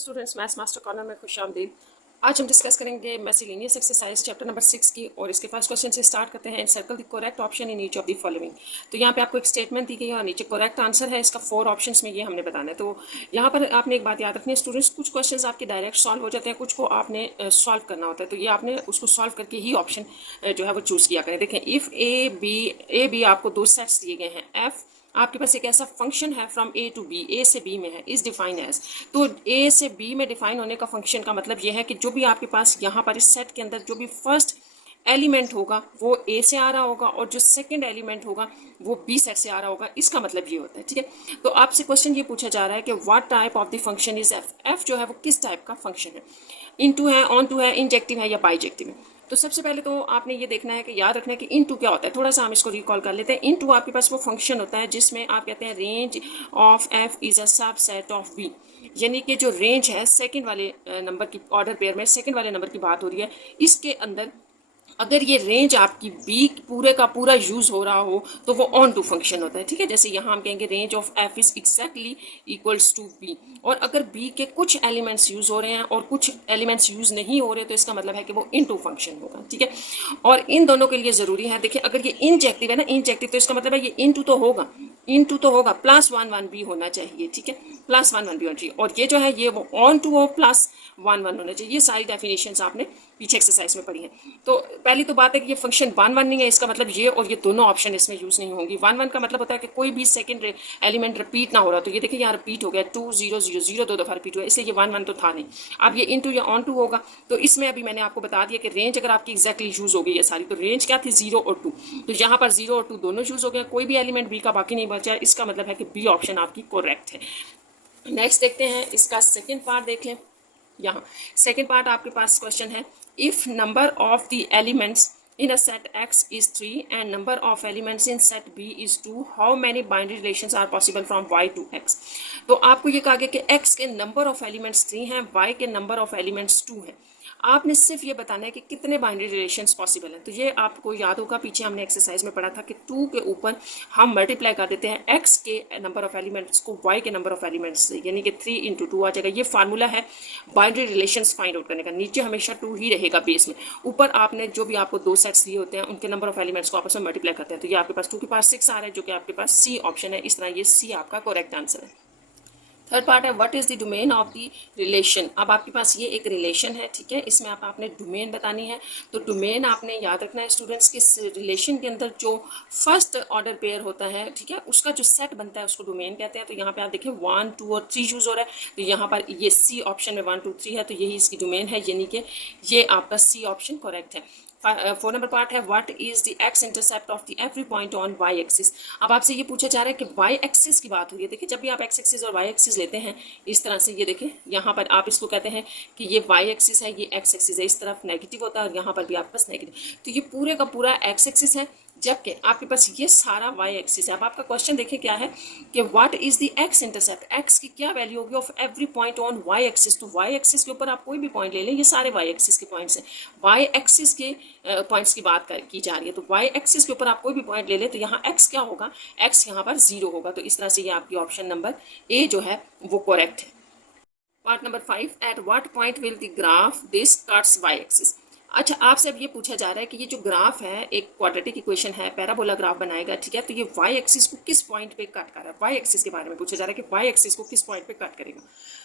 Students, maths master corner में खुशामदीद। आज हम डिस्कस करेंगे मिसलेनियस एक्सरसाइज चैप्टर नंबर 6 की, और इसके फर्स्ट क्वेश्चन से स्टार्ट करते हैं। Circle the correct option in each of the following. तो यहाँ पे आपको एक स्टेटमेंट दी गई है और नीचे करेक्ट आंसर है इसका। 4 ऑप्शंस में ये हमने बताना है। तो यहाँ पर आपने एक बात याद रखनी है स्टूडेंट्स, कुछ क्वेश्चंस आपके डायरेक्ट सॉल्व हो जाते हैं, कुछ को आपने सॉल्व करना होता है। तो ये आपने उसको सॉल्व करके ही ऑप्शन जो है वो चूज़ किया करें। देखें, इफ़ ए बी आपको दो सेट्स दिए गए हैं। एफ आपके पास एक ऐसा फंक्शन है फ्रॉम ए टू बी, ए से बी में है, इज डिफाइन एज। तो ए से बी में डिफाइन होने का फंक्शन का मतलब ये है कि जो भी आपके पास यहाँ पर इस सेट के अंदर जो भी फर्स्ट एलिमेंट होगा वो ए से आ रहा होगा, और जो सेकंड एलिमेंट होगा वो बी सेट से आ रहा होगा। इसका मतलब ये होता है, ठीक है। तो आपसे क्वेश्चन ये पूछा जा रहा है कि what type of the function is F. F जो है वो किस टाइप का फंक्शन है, इनटू है, ऑन टू है, इंजेक्टिव है या बाइजेक्टिव है। तो सबसे पहले तो आपने ये देखना है कि याद रखना है कि इनटू क्या होता है। थोड़ा सा हम इसको रिकॉल कर लेते हैं। इनटू आपके पास वो फंक्शन होता है जिसमें आप कहते हैं range of F is a subset of B, यानी कि जो रेंज है सेकंड वाले नंबर की, ऑर्डर पेयर में सेकंड वाले नंबर की बात हो रही है, इसके अंदर अगर ये रेंज आपकी बी पूरे का पूरा यूज हो रहा हो तो वो ऑन टू फंक्शन होता है, ठीक है। जैसे यहाँ हम कहेंगे range of F is exactly equals to B, और अगर बी के कुछ एलिमेंट्स यूज हो रहे हैं और कुछ एलिमेंट्स यूज नहीं हो रहे तो इसका मतलब है कि वो इनटू फंक्शन होगा, ठीक है। और इन दोनों के लिए जरूरी है, देखिए अगर ये इंजेक्टिव है ना, इंजेक्टिव, तो इसका मतलब है ये इनटू तो होगा, इनटू तो होगा, प्लस वन वन बी होना चाहिए, ठीक है, प्लस वन वन बी होना चाहिए। और ये जो है ये वो ऑन टू हो प्लस वन वन होना चाहिए। ये सारी डेफिनेशंस आपने पीछे एक्सरसाइज में पढ़ी है। तो पहली तो बात है कि ये फंक्शन वन वन नहीं है, इसका मतलब ये और ये दोनों ऑप्शन इसमें यूज नहीं होंगी। वन वन का मतलब होता है कि कोई भी सेकंड एलिमेंट रिपीट ना हो रहा। तो ये देखिए यहाँ रिपीट हो गया, 2 0 0 0 दो दफा रिपीट हुआ, इसलिए ये वन वन तो था नहीं। अब ये इनटू या ऑन टू होगा, तो इसमें अभी मैंने आपको बता दिया कि रेंज अगर आपकी एक्जैक्टली यूज हो गई है सारी, तो रेंज क्या थी 0 और 2, तो यहाँ पर 0 और 2 दोनों यूज हो गया, कोई भी एलिमेंट बी का बाकी नहीं बचा। इसका मतलब है कि बी ऑप्शन आपकी करेक्ट है। नेक्स्ट देखते हैं इसका सेकेंड पार्ट, देख लें। यहाँ सेकेंड पार्ट आपके पास क्वेश्चन है, if number of the elements in a set x is 3 and number of elements in set b is 2, how many binary relations are possible from y to x। तो आपको ये कहा गया कि x के number of elements 3 हैं, y के number of elements 2 हैं। आपने सिर्फ ये बताना है कि कितने बाइनरी रिलेशंस पॉसिबल हैं। तो ये आपको याद होगा, पीछे हमने एक्सरसाइज में पढ़ा था कि 2 के ऊपर हम मल्टीप्लाई कर देते हैं x के नंबर ऑफ एलिमेंट्स को y के नंबर ऑफ एलिमेंट्स से, यानी कि 3 × 2 आ जाएगा। ये फार्मूला है बाइनरी रिलेशंस फाइंड आउट करने का। नीचे हमेशा 2 ही रहेगा बेस में, ऊपर आपने जो भी आपको दो सेट्स दिए होते हैं उनके नंबर ऑफ एलिमेंट्स को आपस में मल्टीप्लाई करते हैं। तो ये आपके पास 2 के पास 6 आ रहा है, जो कि आपके पास सी ऑप्शन है। इस तरह ये सी आपका करेक्ट आंसर है। थर्ड पार्ट है, what is the domain of the relation. अब आपके पास ये एक रिलेशन है, ठीक है, इसमें आपने डोमेन बतानी है। तो डोमेन आपने याद रखना है स्टूडेंट्स कि रिलेशन के अंदर जो फर्स्ट ऑर्डर पेयर होता है, ठीक है, उसका जो सेट बनता है उसको डोमेन कहते हैं। तो यहाँ पे आप देखें 1 2 और 3 यूज हो रहा है, तो यहाँ पर ये सी ऑप्शन में 1 2 3 है, तो यही इसकी डोमेन है, यानी कि ये आपका सी ऑप्शन करेक्ट है। 4 नंबर पार्ट है, what is the X intercept of the every point on Y axis. अब आपसे ये पूछा जा रहा है कि वाई एक्सिस की बात हो रही है। देखिए जब भी आप एक्स एक्सिस और वाई एक्सिस लेते हैं इस तरह से, ये देखें यहाँ पर आप इसको कहते हैं कि ये वाई एक्सिस है, ये एक्स एक्सिस है, इस तरफ नेगेटिव होता है और यहाँ पर भी आपके पास नेगेटिव। तो ये पूरे का पूरा एक्स एक्सिस है, जबकि आपके पास ये सारा वाई एक्सिस है। अब आपका क्वेश्चन देखिए क्या है कि what is the X intercept, X की क्या वैल्यू होगी of every point on Y axis. तो वाई एक्सिस के ऊपर आप कोई भी पॉइंट ले लें, ये सारे वाई एक्सिस के पॉइंट्स हैं। वाई एक्सिस के पॉइंट्स की बात की जा रही है, तो वाई एक्सिस के ऊपर आप कोई भी पॉइंट ले लें, तो यहाँ एक्स क्या होगा, एक्स यहाँ पर 0 होगा। तो इस तरह से ये आपकी ऑप्शन नंबर ए जो है वो करेक्ट है। Part number 5, at what point will the graph this cuts Y axis. अच्छा, आपसे अब ये पूछा जा रहा है कि ये जो ग्राफ है एक क्वाड्रेटिक इक्वेशन है, पैराबोला ग्राफ बनाएगा, ठीक है, तो ये वाई एक्सिस को किस पॉइंट पे कट कर रहा है। वाई एक्सिस के बारे में पूछा जा रहा है कि वाई एक्सिस को किस पॉइंट पे कट करेगा।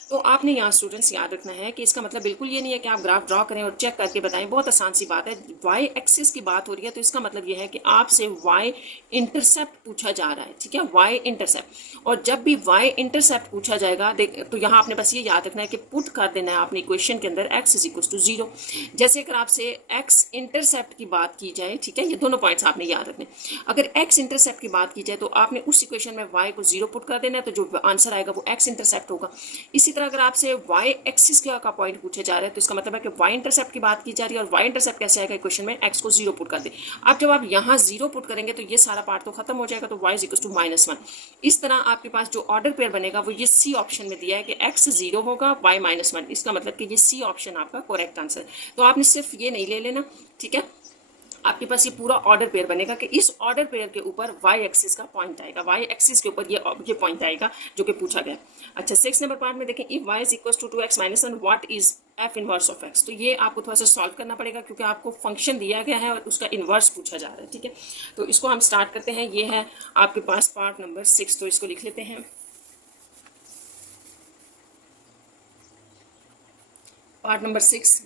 तो आपने यहाँ स्टूडेंट्स याद रखना है कि इसका मतलब बिल्कुल ये नहीं है कि आप ग्राफ ड्रॉ करें और चेक करके बताएं, बहुत आसान सी बात है। वाई एक्सिस की बात हो रही है, तो इसका मतलब ये है कि आपसे वाई इंटरसेप्ट पूछा जा रहा है, ठीक है, वाई इंटरसेप्ट। और जब भी वाई इंटरसेप्ट पूछा जाएगा तो यहाँ आपने बस ये याद रखना है कि पुट कर देना है आपने इक्वेशन के अंदर x इज इक्वल टू 0। जैसे अगर आपसे x इंटरसेप्ट की बात की जाए, ठीक है, ये दोनों पॉइंट्स आपने याद रखने। अगर x इंटरसेप्ट की बात की जाए तो आपने उस इक्वेशन में y को 0 पुट कर देना है, तो जो आंसर आएगा वो x इंटरसेप्ट होगा। इसी तरह अगर आपसे y एक्सिस का पॉइंट पूछा जा रहा है, तो इसका मतलब है कि y इंटरसेप्ट की बात की जा रही है, और y इंटरसेप्ट कैसे आएगा इक्वेशन में, x को 0 पुट कर दे। अब जब आप यहाँ 0 पुट करेंगे तो ये सारा पार्ट तो खत्म हो जाएगा, तो y इज इक्वल टू -1। इस तरह आपके पास जो ऑर्डर पेयर बनेगा वो ये सी ऑप्शन में दिया है कि x 0 होगा, y -1। इसका मतलब कि ये सी ऑप्शन आपका करेक्ट आंसर है। तो आपने सिर्फ ये नहीं ले लेना, ठीक है। आपके पास ये पूरा ऑर्डर पेयर बनेगा कि इस ऑर्डर पेयर के ऊपर वाई एक्सिस का पॉइंट आएगा, वाई एक्सिस के ऊपर ये पॉइंट आएगा जो कि पूछा गया। अच्छा 6 नंबर पार्ट में देखें, if Y is equal to 2x minus 1 what is F inverse of x। तो ये आपको थोड़ा सा सॉल्व करना पड़ेगा क्योंकि आपको फंक्शन दिया गया है और उसका इन्वर्स पूछा जा रहा है, ठीक है। तो इसको हम स्टार्ट करते हैं। ये है आपके पास पार्ट नंबर 6, तो इसको लिख लेते हैं। पार्ट नंबर 6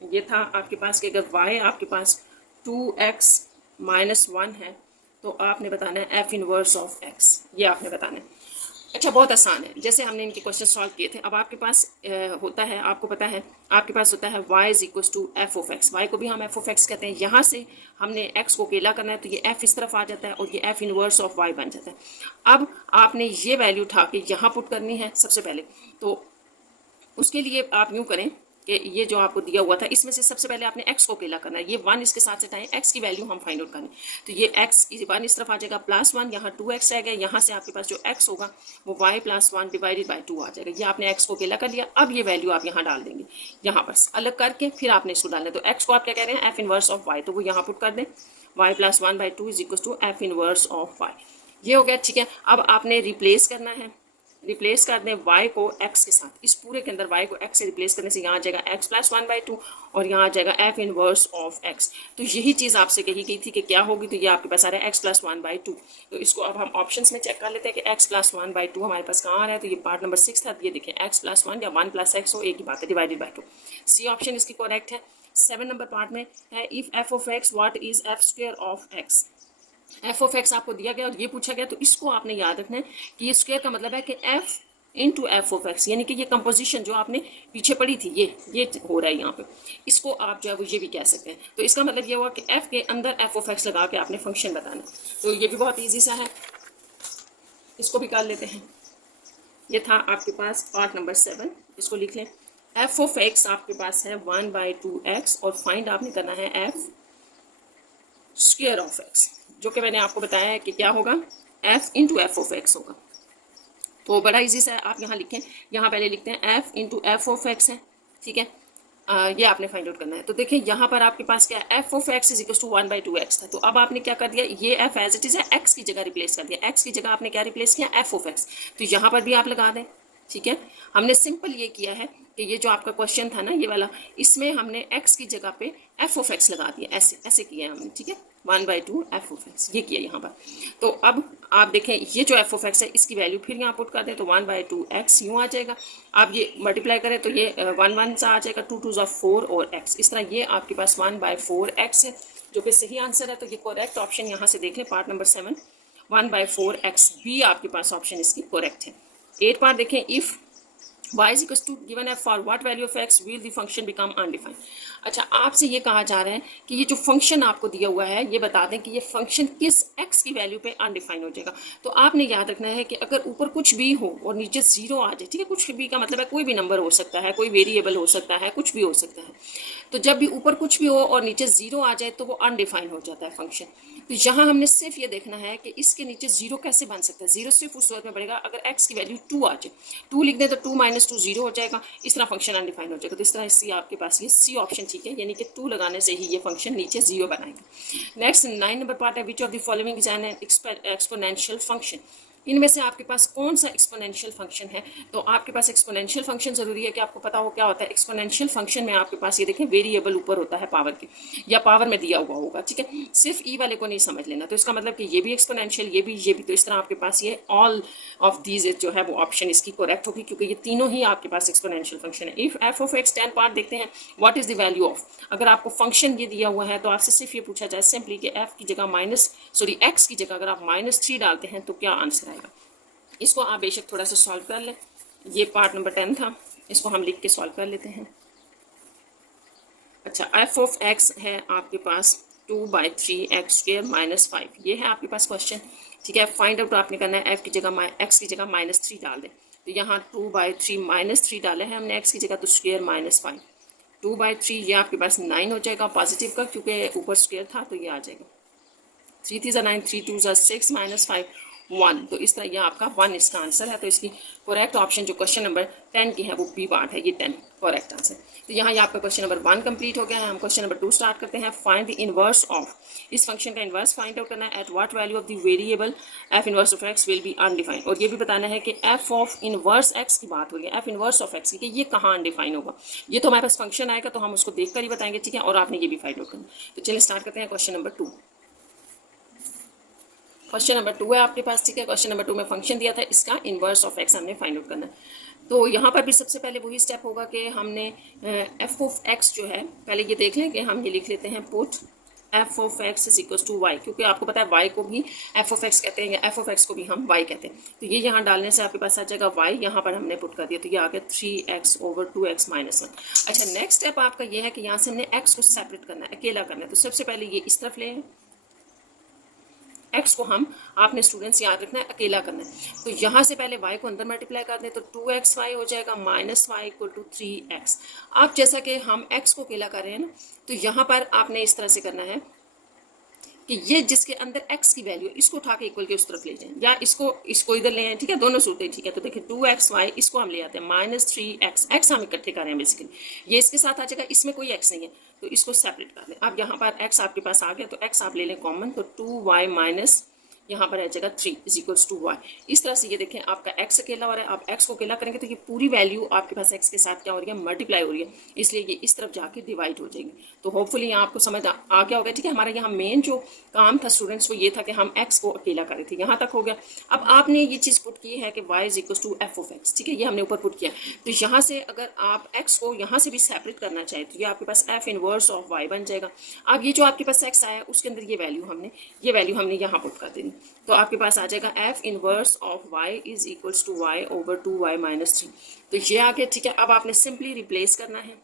ये था आपके पास कि अगर y आपके पास 2x माइनस 1 है तो आपने बताना है f इनवर्स ऑफ x, ये आपने बताना है। अच्छा बहुत आसान है, जैसे हमने इनके क्वेश्चन सॉल्व किए थे। अब आपके पास होता है, आपको पता है आपके पास होता है y is equal to F of X, Y को भी हम f ऑफ एक्स कहते हैं। यहाँ से हमने x को अकेला करना है तो ये f इस तरफ आ जाता है और ये f इनवर्स ऑफ y बन जाता है। अब आपने ये वैल्यू उठा के यहाँ पुट करनी है सबसे पहले। तो उसके लिए आप यूँ करें कि ये जो आपको दिया हुआ था इसमें से सबसे पहले आपने x को अकेला करना है, ये 1 इसके साथ हटाएं, x की वैल्यू हम फाइंड आउट करें। तो ये x 1 इस तरफ आ जाएगा प्लस 1, यहाँ 2x आएगा, यहाँ से आपके पास जो x होगा वो y प्लस 1 डिवाइडेड बाई 2 आ जाएगा। ये आपने x को अकेला कर लिया। अब ये वैल्यू आप यहाँ डाल देंगे, यहाँ पर अलग करके फिर आपने इसको डालना है। तो x को आप क्या कह रहे हैं, f इनवर्स ऑफ y, तो वो यहाँ पुट कर दें, y plus 1 by 2 is equal to f inverse of y। ये हो गया, ठीक है। अब आपने रिप्लेस करना है, रिप्लेस कर दें y को x के साथ। इस पूरे के अंदर y को x से रिप्लेस करने से यहाँ आ जाएगा x प्लस 1 बाई 2 और यहाँ आ जाएगा f इनवर्स ऑफ x। तो यही चीज़ आपसे कही गई थी कि क्या होगी, तो ये आपके पास आ रहा है x प्लस 1 बाई 2। तो इसको अब हम ऑप्शंस में चेक कर लेते हैं कि x प्लस 1 बाई 2 हमारे पास कहाँ आ रहा है। तो ये पार्ट नंबर 6 था, ये देखें x प्लस 1 या 1 प्लस x हो, एक ही बात है, डिवाइडेड बाई 2। सी ऑप्शन इसकी करेक्ट है। 7 नंबर पार्ट में है, if f of x what is f square of x। f of x आपको दिया गया और ये पूछा गया, तो इसको आपने याद रखना है कि ये स्क्वायर का मतलब है कि f into F of x, यानी कि ये कंपोजिशन जो आपने पीछे पढ़ी थी ये हो रहा है यहाँ पे। इसको आप जो है वो ये भी कह सकते हैं। तो इसका मतलब ये हुआ कि f के अंदर एफ ऑफ एक्स लगा के आपने फंक्शन बताना। तो ये भी बहुत ईजी सा है, इसको भी कर लेते हैं। ये था आपके पास पार्ट नंबर 7, इसको लिख लें। एफ ऑफ एक्स आपके पास है 1 बाई 2x और फाइंड आपने करना है एफ स्क्वायर ऑफ एक्स, जो कि मैंने आपको बताया है कि क्या होगा, f into F of x होगा। तो बड़ा इजी सा है, आप यहाँ लिखें, यहाँ पहले लिखते हैं f into F of x है, ठीक है। ये आपने फाइंड आउट करना है। तो देखिए यहाँ पर आपके पास क्या है, f of x is equal to 1 by 2x था। तो अब आपने क्या कर दिया, ये f एज इट इज है, x की जगह रिप्लेस कर दिया। x की जगह आपने क्या रिप्लेस किया, f ऑफ x। तो यहाँ पर भी आप लगा दें, ठीक है। हमने सिंपल ये किया है कि ये जो आपका क्वेश्चन था ना ये वाला, इसमें हमने x की जगह पे f ऑफ x लगा दिया, ऐसे ऐसे किया हमने, ठीक है। 1 बाई 2 एफ ऑफ एक्स, ये किया यहाँ पर। तो अब आप देखें ये जो एफ ऑफ एक्स है इसकी वैल्यू फिर यहाँ पुट कर दें, तो 1 बाई 2 एक्स यूँ आ जाएगा। आप ये मल्टीप्लाई करें तो ये 1 1 सा आ जाएगा, 2 2 ज़ा 4 और x। इस तरह ये आपके पास 1 बाई 4 एक्स है जो कि सही आंसर है। तो ये करेक्ट ऑप्शन यहाँ से देख लें, part number 7 1 by 4 X B आपके पास ऑप्शन इसकी करेक्ट है। 8 पार्ट देखें, if y is equals to given f for what value of x will the function become undefined। अच्छा आपसे ये कहा जा रहा है कि ये जो फंक्शन आपको दिया हुआ है ये बता दें कि ये फंक्शन किस x की वैल्यू पे अनडिफाइन हो जाएगा। तो आपने याद रखना है कि अगर ऊपर कुछ भी हो और नीचे जीरो आ जाए, ठीक है, कुछ भी का मतलब है कोई भी नंबर हो सकता है, कोई वेरिएबल हो सकता है, कुछ भी हो सकता है। तो जब भी ऊपर कुछ भी हो और नीचे जीरो आ जाए तो वो अनडिफाइन हो जाता है फंक्शन। तो यहाँ हमने सिर्फ ये देखना है कि इसके नीचे जीरो कैसे बन सकता है। जीरो सिर्फ उस सूरत में बढ़ेगा अगर x की वैल्यू 2 आ जाए, 2 लिख दें तो 2 माइनस 2 जीरो हो जाएगा, इस तरह फंक्शन अनडिफाइन हो जाएगा। तो इस तरह इससे आपके पास ये सी ऑप्शन ठीक है, यानी कि 2 लगाने से ही ये फंक्शन नीचे जीरो बनाएगा। नेक्स्ट 9 नंबर पार्ट है, which of the following is an exponential function. इनमें से आपके पास कौन सा एक्सपोनेंशियल फंक्शन है। तो आपके पास एक्सपोनेंशियल फंक्शन जरूरी है कि आपको पता हो क्या होता है। एक्सपोनेंशियल फंक्शन में आपके पास ये देखें वेरिएबल ऊपर होता है पावर के, या पावर में दिया हुआ होगा, ठीक है। सिर्फ ई वाले को नहीं समझ लेना। तो इसका मतलब कि ये भी एक्सपोनेंशियल, ये भी। तो इस तरह आपके पास ये ऑल ऑफ दीज जो है वो ऑप्शन इसकी करेक्ट होगी, क्योंकि ये तीनों ही आपके पास एक्सपोनेंशियल फंक्शन है। If F of x 10 part देखते हैं, what is the value of. अगर आपको फंक्शन ये दिया हुआ है तो आपसे सिर्फ ये पूछा जाए सिंपली कि एफ की जगह एक्स की जगह अगर आप -3 डालते हैं तो क्या आंसर आएगा। इसको आप बेशक थोड़ा सा सॉल्व कर लें। ये पार्ट नंबर 10 था, इसको हम लिख के सॉल्व कर लेते हैं। अच्छा एफ ऑफ एक्स है आपके पास 2 बाई 3 एक्स स्क्वायर माइनस 5, ये है आपके पास क्वेश्चन, ठीक है। फाइंड आउट आपने करना है, एफ की जगह एक्स की जगह -3 डाल दें। तो यहाँ 2 बाई 3 -3 डाले हैं हमने एक्स की जगह, तो स्क्वायर -5, 2 बाई 3 ये आपके पास 9 हो जाएगा पॉजिटिव का, क्योंकि ऊपर स्क्वायर था तो ये आ जाएगा। 3 3 ज़ा 9, 3 2 ज़ा 6 -5 1। तो इस तरह यह आपका 1 इसका आंसर है। तो इसकी करेक्ट ऑप्शन जो क्वेश्चन नंबर 10 की है वो बी पार्ट है, ये 10 करेक्ट आंसर। तो यहाँ ये आपका क्वेश्चन नंबर 1 कंप्लीट हो गया है। हम क्वेश्चन नंबर 2 स्टार्ट करते हैं। फाइंड द इनवर्स ऑफ, इस फंक्शन का इनवर्स फाइंड आउट करना है। At what value of the variable F inverse of x will be undefined, और ये भी बताना है कि एफ ऑफ इनवर्स एक्स की बात हो रही है, एफ इनवर्स ऑफ एक्स की, कि ये कहाँ अनडिफाइन होगा। ये तो हमारे पास फंक्शन आएगा तो हम उसको देख कर ही बताएंगे, ठीक है, और आपने ये भी फाइंड आउट करना। तो चलिए स्टार्ट करते हैं क्वेश्चन नंबर 2। क्वेश्चन नंबर 2 है आपके पास, ठीक है। क्वेश्चन नंबर 2 में फंक्शन दिया था, इसका इनवर्स ऑफ एक्स हमने फाइंड आउट करना है। तो यहाँ पर भी सबसे पहले वही स्टेप होगा कि हमने एफ ऑफ एक्स जो है, पहले ये देख लें कि हम ये लिख लेते हैं put F of X is equal to Y, क्योंकि आपको पता है वाई को भी एफ ऑफ एक्स कहते हैं या एफ ऑफ एक्स को भी हम वाई कहते हैं। तो ये यहाँ डालने से आपके पास आ जाएगा वाई, यहाँ पर हमने पुट कर दिया तो ये आ गया 3x ओवर 2x माइनस 1। अच्छा, नेक्स्ट स्टेप आपका ये है कि यहाँ से हमने एक्स को सेपरेट करना है, अकेला करना है। तो सबसे पहले ये इस तरफ ले एक्स को हम, आपने स्टूडेंट्स याद रखना है, अकेला करना है। तो यहाँ से पहले y को अंदर मल्टीप्लाई कर दें तो 2xy हो जाएगा minus Y equal to 3x। अब जैसा कि हम x को अकेला कर रहे हैं ना, तो यहाँ पर आपने इस तरह से करना है कि ये जिसके अंदर x की वैल्यू इसको उठा के इक्वल के उस तरफ ले जाएं, या इसको इधर ले आए, ठीक है, दोनों सूरतें ठीक है। तो देखिए 2xy इसको हम ले आते हैं माइनस 3x, x हम इकट्ठे कर रहे हैं बेसिकली, ये इसके साथ आ जाएगा, इसमें कोई x नहीं है तो इसको सेपरेट कर दें। अब यहाँ पर x आपके पास आ गया तो x आप ले लें कॉमन, तो 2y माइनस यहाँ पर आ जाएगा 3 इज इक्वल्स टू वाई। इस तरह से ये देखें आपका x अकेला हो रहा है, आप x को अकेला करेंगे तो ये पूरी वैल्यू आपके पास x के साथ क्या हो रही है, मल्टीप्लाई हो रही है, इसलिए ये इस तरफ जाके डिवाइड हो जाएगी। तो होपफुली यहाँ आपको समझ आ गया होगा, ठीक है। हमारा यहाँ मेन जो काम था स्टूडेंट्स वो ये था कि हम x को अकेला कर रहे थे, यहाँ तक हो गया। अब आपने ये चीज़ पुट की है कि y is equals to F of X, ठीक है, ये हमने ऊपर पुट किया। तो यहाँ से अगर आप x को यहाँ से भी सेपरेट करना चाहें तो ये आपके पास एफ इनवर्स ऑफ y बन जाएगा। अब ये जो आपके पास x आया उसके अंदर ये वैल्यू हमने यहाँ पुट कर देनी, तो आपके पास आ जाएगा F inverse of y is equals to y over 2y minus 3। तो ये आ गया, ठीक है। अब आपने सिंपली रिप्लेस करना है,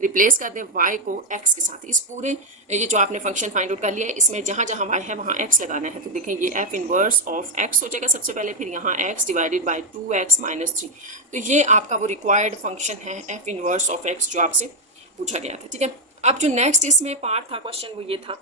रिप्लेस कर दें y को x के साथ। इस पूरे ये जो आपने फंक्शन फाइंड आउट कर लिया है इसमें जहाँ जहाँ y है वहाँ x लगाना है। तो देखें ये f इनवर्स ऑफ x हो जाएगा सबसे पहले, फिर यहाँ x divided by 2x minus 3। तो ये आपका वो रिक्वायर्ड फंक्शन है f इनवर्स ऑफ x जो आपसे पूछा गया था, ठीक है। अब जो नेक्स्ट इसमें पार्ट था क्वेश्चन वो ये था,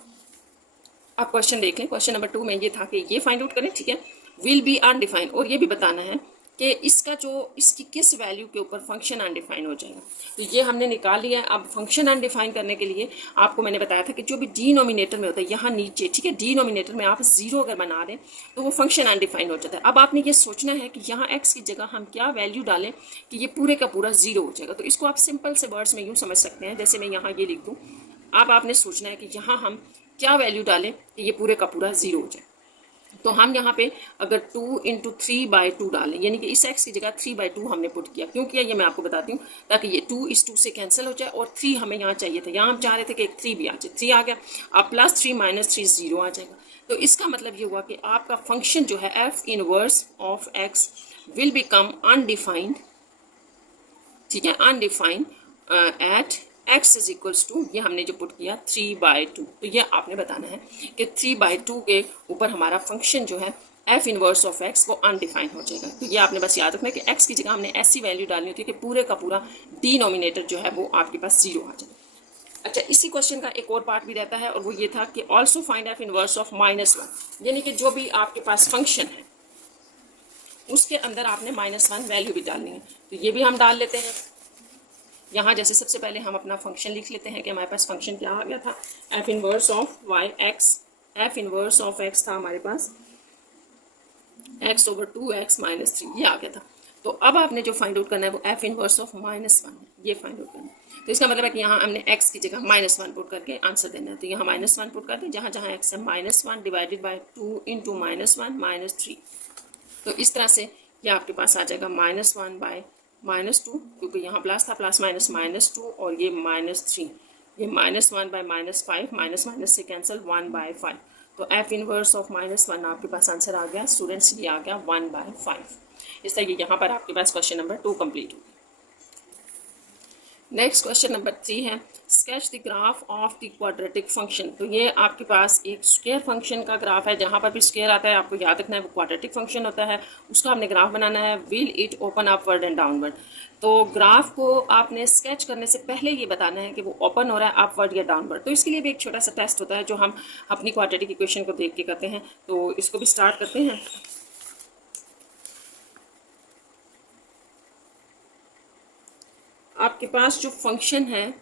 आप क्वेश्चन देख लें। क्वेश्चन नंबर 2 में ये था कि ये फाइंड आउट करें, ठीक है, विल बी अनडिफाइंड, और ये भी बताना है कि इसकी किस वैल्यू के ऊपर फंक्शन अनडिफाइन हो जाएगा। तो ये हमने निकाल लिया है। अब फंक्शन अनडिफाइन करने के लिए आपको मैंने बताया था कि जो भी डिनोमिनेटर में होता है यहाँ नीचे, ठीक है, डिनोमिनेटर में आप 0 अगर बना दें तो वो फंक्शन अनडिफाइन हो जाता है। अब आपने ये सोचना है कि यहाँ x की जगह हम क्या वैल्यू डालें कि ये पूरे का पूरा 0 हो जाएगा। तो इसको आप सिंपल से वर्ड्स में यूँ समझ सकते हैं, जैसे मैं यहाँ ये लिख दूँ, अब आपने सोचना है कि यहाँ हम क्या वैल्यू डालें कि ये पूरे का पूरा 0 हो जाए। तो हम यहाँ पे अगर 2 इंटू 3/2 डालें, यानी कि इस x की जगह 3/2 हमने पुट किया। क्यों किया ये मैं आपको बताती हूँ, ताकि ये 2 इस 2 से कैंसिल हो जाए, और 3 हमें यहाँ चाहिए था, यहाँ हम चाह रहे थे कि एक 3 भी आ जाए, 3 आ गया। अब प्लस 3 माइनस 3 0 आ जाएगा। तो इसका मतलब ये हुआ कि आपका फंक्शन जो है F inverse of x will become undefined, ठीक है, undefined at x is equals to, ये हमने जो पुट किया 3/2। तो ये आपने बताना है कि 3/2 के ऊपर हमारा फंक्शन जो है f इनवर्स ऑफ x वो अनडिफाइंड हो जाएगा। तो ये आपने बस याद रखना है कि x की जगह हमने ऐसी वैल्यू डालनी होती है कि पूरे का पूरा डिनोमिनेटर जो है वो आपके पास 0 आ जाए। अच्छा, इसी क्वेश्चन का एक और पार्ट भी रहता है और वो ये था कि also find f inverse of -1, यानी कि जो भी आपके पास फंक्शन है उसके अंदर आपने -1 वैल्यू भी डालनी है। तो ये भी हम डाल लेते हैं। यहाँ जैसे सबसे पहले हम अपना फंक्शन लिख लेते हैं कि हमारे पास फंक्शन क्या आ गया था, F inverse of Y X, F inverse of X था हमारे पास x ओवर 2x माइनस 3, ये आ गया था। तो अब आपने जो फाइंड आउट करना है वो एफ इनवर्स ऑफ -1 ये फाइंड आउट करना है। तो इसका मतलब है कि यहाँ हमने x की जगह -1 पुट करके आंसर देना है। तो यहाँ -1 पुट कर दें, जहाँ जहाँ x है -1 डिवाइडेड बाई 2 इंटू -1 माइनस 3। तो इस तरह से ये आपके पास आ जाएगा -1 बाय -2, क्योंकि यहाँ प्लस था, प्लस माइनस -2, और ये -3, ये -1 बाय -5, माइनस माइनस से कैंसिल 1/5। तो एफ इनवर्स ऑफ -1 आपके पास आंसर आ गया स्टूडेंट्स, ये आ गया 1/5। इस तरह यहाँ पर आपके पास क्वेश्चन नंबर 2 कंप्लीट हो गया। नेक्स्ट क्वेश्चन नंबर 3 है sketch the graph of the quadratic function. तो ये आपके पास एक स्क्वायर फंक्शन का ग्राफ है, जहाँ पर भी स्क्वायर आता है आपको याद रखना है वो क्वाड्रेटिक फंक्शन होता है, उसका आपने ग्राफ बनाना है। Will it open upward and downward. तो ग्राफ को आपने स्केच करने से पहले ये बताना है कि वो ओपन हो रहा है अपवर्ड या डाउनवर्ड। तो इसके लिए भी एक छोटा सा टेस्ट होता है जो हम अपनी क्वाड्रेटिक इक्वेशन को देख के करते हैं। तो इसको भी स्टार्ट करते हैं। आपके पास जो फंक्शन है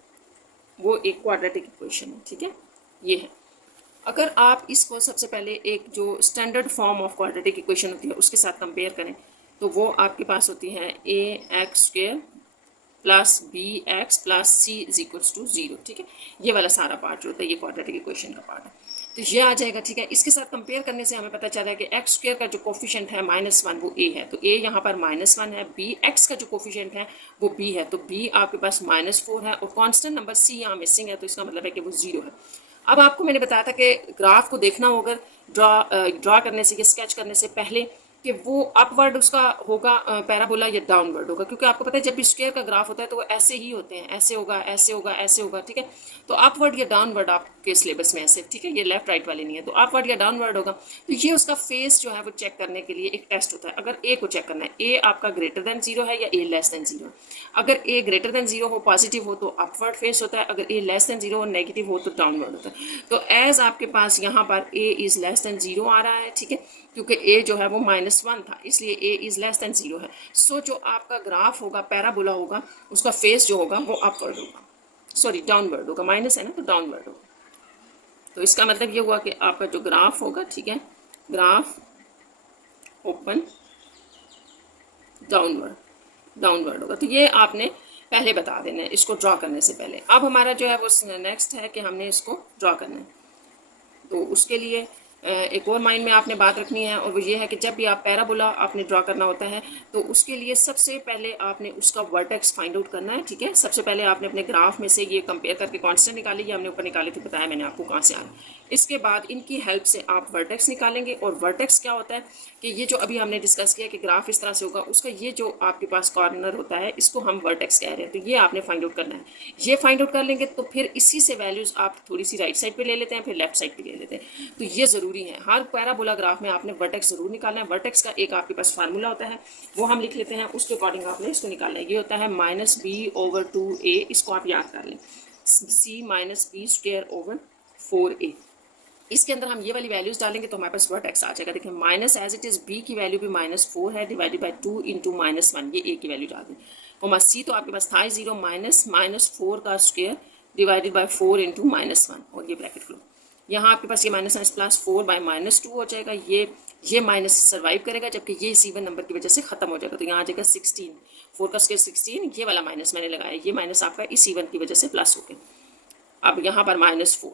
वो एक क्वाड्रेटिक इक्वेशन है, ठीक है, ये है। अगर आप इसको सबसे पहले एक जो standard form of quadratic equation होती है उसके साथ कंपेयर करें तो वो आपके पास होती है A X square plus B X plus C is equals to 0, ठीक है। ये वाला सारा पार्ट जो होता है ये क्वाड्रेटिक इक्वेशन का पार्ट है, तो ये आ जाएगा, ठीक है। इसके साथ कंपेयर करने से हमें पता चला है कि एक्स स्क्वेयर का जो कोफिशिएंट है -1 वो ए है, तो ए यहाँ पर -1 है। बी एक्स का जो कोफिशिएंट है वो बी है, तो बी आपके पास -4 है और कांस्टेंट नंबर सी यहाँ मिसिंग है, तो इसका मतलब है कि वो 0 है। अब आपको मैंने बताया था कि ग्राफ को देखना होगा ड्रा करने से या स्केच करने से पहले कि वो अपवर्ड उसका होगा पैराबोला या डाउनवर्ड होगा, क्योंकि आपको पता है जब भी स्क्वायर का ग्राफ होता है तो वो ऐसे ही होते हैं, ऐसे होगा ऐसे होगा ऐसे होगा, ठीक है। तो अपवर्ड या डाउनवर्ड आपके सिलेबस में ऐसे, ठीक है, ये लेफ्ट राइट वाले नहीं है, तो अपवर्ड या डाउनवर्ड होगा। तो ये उसका फेस जो है वो चेक करने के लिए एक टेस्ट होता है। अगर ए को चेक करना है, ए आपका ग्रेटर देन 0 है या ए लेस देन 0। अगर ए ग्रेटर देन 0 हो पॉजिटिव हो तो अपवर्ड फेस होता है, अगर ए लेस देन 0 हो नेगेटिव हो तो डाउनवर्ड होता है। तो एज आपके पास यहाँ पर ए इज लेस देन 0 आ रहा है, ठीक है, क्योंकि ए जो है वो -1 था इसलिए ए इज लेस देन 0 है। सो जो आपका ग्राफ होगा पैराबोला होगा उसका फेस जो होगा वो अपवर्ड होगा, सॉरी डाउनवर्ड होगा, माइनस है ना तो डाउनवर्ड होगा। तो इसका मतलब ये हुआ कि आपका जो ग्राफ होगा, ठीक है, ग्राफ ओपन डाउनवर्ड होगा। तो ये आपने पहले बता देना है इसको ड्रॉ करने से पहले। अब हमारा जो है वो नेक्स्ट है कि हमने इसको ड्रॉ करना है। तो उसके लिए एक और माइंड में आपने बात रखनी है और वो ये है कि जब भी आप पैराबोला आपने ड्रॉ करना होता है तो उसके लिए सबसे पहले आपने उसका वर्टेक्स फाइंड आउट करना है, ठीक है। सबसे पहले आपने अपने ग्राफ में से ये कंपेयर करके कांस्टेंट निकाली, ये हमने ऊपर निकाली थी, बताया मैंने आपको कहाँ से आ रहा है। इसके बाद इनकी हेल्प से आप वर्टेक्स निकालेंगे और वर्टेक्स क्या होता है कि ये जो अभी हमने डिस्कस किया कि ग्राफ इस तरह से होगा, उसका ये जो आपके पास कॉर्नर होता है इसको हम वर्टेक्स कह रहे हैं, तो ये आपने फाइंड आउट करना है। ये फाइंड आउट कर लेंगे तो फिर इसी से वैल्यूज आप थोड़ी सी राइट साइड पे ले लेते हैं, फिर लेफ्ट साइड पे ले लेते हैं। तो ये जरूरी है, हर पैराबोला ग्राफ में आपने वर्टेक्स जरूर निकालना है। वर्टेक्स का एक आपके पास फार्मूला होता है वो हम लिख लेते हैं, उसके अकॉर्डिंग आपने इसको निकालना है। ये होता है -b/2a, इसको आप याद कर लें, c -b²/4a। इसके अंदर हम ये वाली वैल्यूज डालेंगे तो हमारे पास वर्टेक्स आ जाएगा। देखिए minus as it is B की वैल्यू भी -4 है डिवाइडेड बाई 2 इंटू -1, ये ए की वैल्यू डाल दें। और सी तो आपके पास था 0 -4 का स्क्वायर डिवाइडेड बाई 4 इंटू -1 और ये ब्रैकेट क्लोज। यहाँ आपके पास ये -1 प्लस 4 बाई -2 हो जाएगा। ये माइनस सर्वाइव करेगा जबकि ये इस इवन नंबर की वजह से खत्म हो जाएगा, तो यहाँ आ जाएगा 16, 4 का स्क्वायर 16, ये वाला माइनस मैंने लगाया, ये माइनस आपका इस इवन की वजह से प्लस हो गया। अब यहाँ पर -4,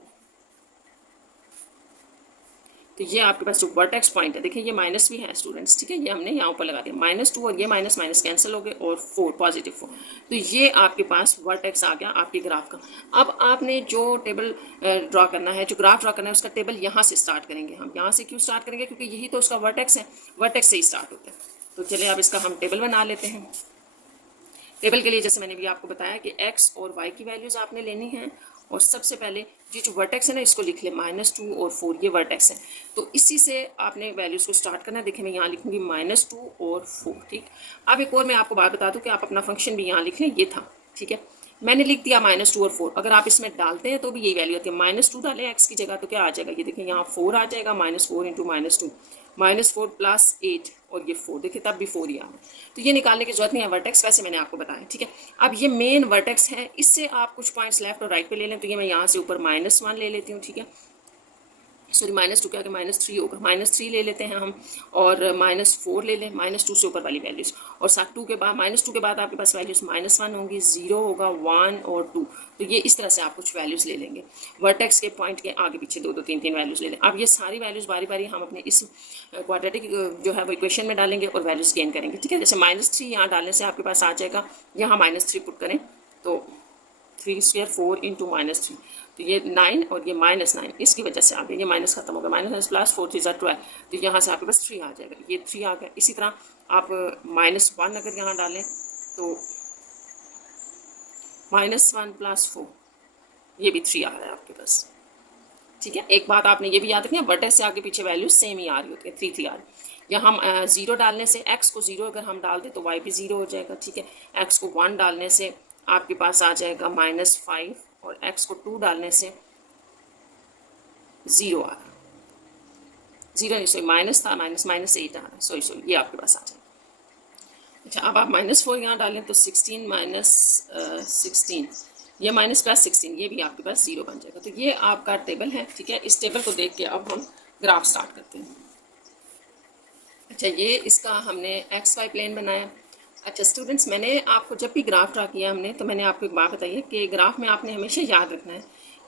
तो ये आपके पास जो वर्टेक्स पॉइंट है, देखिए ये माइनस भी है स्टूडेंट्स, ठीक है, ये हमने यहाँ ऊपर लगा दिया, -2 और ये माइनस माइनस कैंसिल हो गए और 4 +4, तो ये आपके पास वर्टेक्स आ गया आपके ग्राफ का। अब आपने जो टेबल ड्रॉ करना है, जो ग्राफ ड्रॉ करना है उसका टेबल यहाँ से स्टार्ट करेंगे हम। यहाँ से क्यों स्टार्ट करेंगे, क्योंकि यही तो उसका वर्टेक्स है, वर्टेक्स से ही स्टार्ट होता है। तो चलिए अब इसका हम टेबल बना लेते हैं। टेबल के लिए जैसे मैंने भी आपको बताया कि x और y की वैल्यूज़ आपने लेनी है और सबसे पहले ये जो वर्टेक्स है ना इसको लिख ले, -2 और 4 ये वर्टेक्स है, तो इसी से आपने वैल्यूज़ को स्टार्ट करना है। देखिए मैं यहाँ लिखूँगी -2 और 4, ठीक। अब एक और मैं आपको बात बता दूँ कि आप अपना फंक्शन भी यहाँ लिख लें, ये था, ठीक है, मैंने लिख दिया -2 और 4। अगर आप इसमें डालते हैं तो भी यही वैल्यू आती है, -2 डालें x की जगह तो क्या आ जाएगा, ये देखिए यहाँ 4 आ जाएगा, -4 इंटू -2 -4 प्लस 8 और ये 4, देखिए तब भी 4 ही आ रहा है। तो ये निकालने की जरूरत नहीं है वर्टेक्स, वैसे मैंने आपको बताया, ठीक है। अब ये मेन वर्टेक्स है, इससे आप कुछ पॉइंट्स लेफ्ट और राइट पे ले लें, तो ये मैं यहाँ से ऊपर -1 ले लेती हूँ, ठीक है, सॉरी -2 क्या -3 होगा, -3 ले लेते हैं हम और -4 ले लें, -2 से ऊपर वाली वैल्यूज़ और साथ 2 के बाद -2 के बाद आपके पास वैल्यूज़ -1 होंगी, 0 होगा, 1 और 2, तो ये इस तरह से आप कुछ वैल्यूज़ ले लेंगे। वर्टेक्स के पॉइंट के आगे पीछे 2 3 वैल्यूज़ ले लें। अब ये सारी वैल्यूज़ बारी बारी हम अपने इस क्वाड्रेटिक जो है वो इक्वेशन में डालेंगे और वैल्यूज़ गेन करेंगे, ठीक है। जैसे -3 यहाँ डालने से आपके पास आ जाएगा, यहाँ -3 पुट करें तो 3² 4 इंटू -3, तो ये 9 और ये -9, इसकी वजह से आ गया, ये माइनस खत्म होगा, -9 प्लस 4 3 12, तो यहाँ से आपके पास 3 आ जाएगा, ये 3 आ गया। इसी तरह आप -1 अगर यहाँ डालें तो -1 + 4, ये भी 3 आ रहा है आपके पास। ठीक है, एक बात आपने ये भी याद रखनी है, वर्टेक्स से आगे पीछे वैल्यू सेम ही आ रही होती है, 3 3 आ रही है। यहाँ हम 0 डालने से x को 0 अगर हम डाल दें तो y भी 0 हो जाएगा। ठीक है, x को 1 डालने से आपके पास आ जाएगा -5 और x को 2 डालने से 0 आ रहा है, 0 नहीं सॉरी माइनस था, -8 आ रहा है, सॉरी ये आपके पास आ जाएगा। अच्छा, अब आप -4 यहाँ डालें तो 16 - 16, ये -+16, ये भी आपके पास 0 बन जाएगा। तो ये आपका टेबल है। ठीक है, इस टेबल को देख के अब हम ग्राफ स्टार्ट करते हैं। अच्छा, ये इसका हमने XY प्लेन बनाया। अच्छा स्टूडेंट्स, मैंने आपको जब भी ग्राफ ड्रा किया हमने, तो मैंने आपको एक बात बताई है कि ग्राफ में आपने हमेशा याद रखना है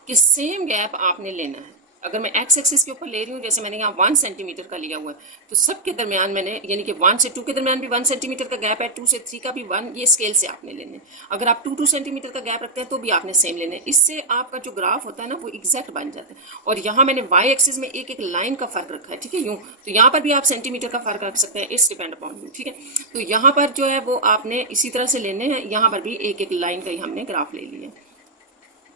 कि सेम गैप आपने लेना है। अगर मैं x एक्सिस के ऊपर ले रही हूँ, जैसे मैंने यहाँ 1 सेंटीमीटर का लिया हुआ है, तो सबके दरमियान मैंने यानी कि 1 से 2 के दरमियान भी 1 सेंटीमीटर का गैप है, 2 से 3 का भी 1, ये स्केल से आपने लेने। अगर आप 2 सेंटीमीटर का गैप रखते हैं तो भी आपने सेम लेने। इससे आपका जो ग्राफ होता है ना वो एग्जैक्ट बन जाता है। और यहाँ मैंने y एक्सिस में एक एक लाइन का फर्क रखा है। ठीक है, यूँ तो यहाँ पर भी आप सेंटीमीटर का फर्क रख सकते हैं, इट्स डिपेंड अपॉन यू। ठीक है, तो यहाँ पर जो है वो आपने इसी तरह से लेने हैं, यहाँ पर भी एक एक लाइन का ही हमने ग्राफ ले लिया।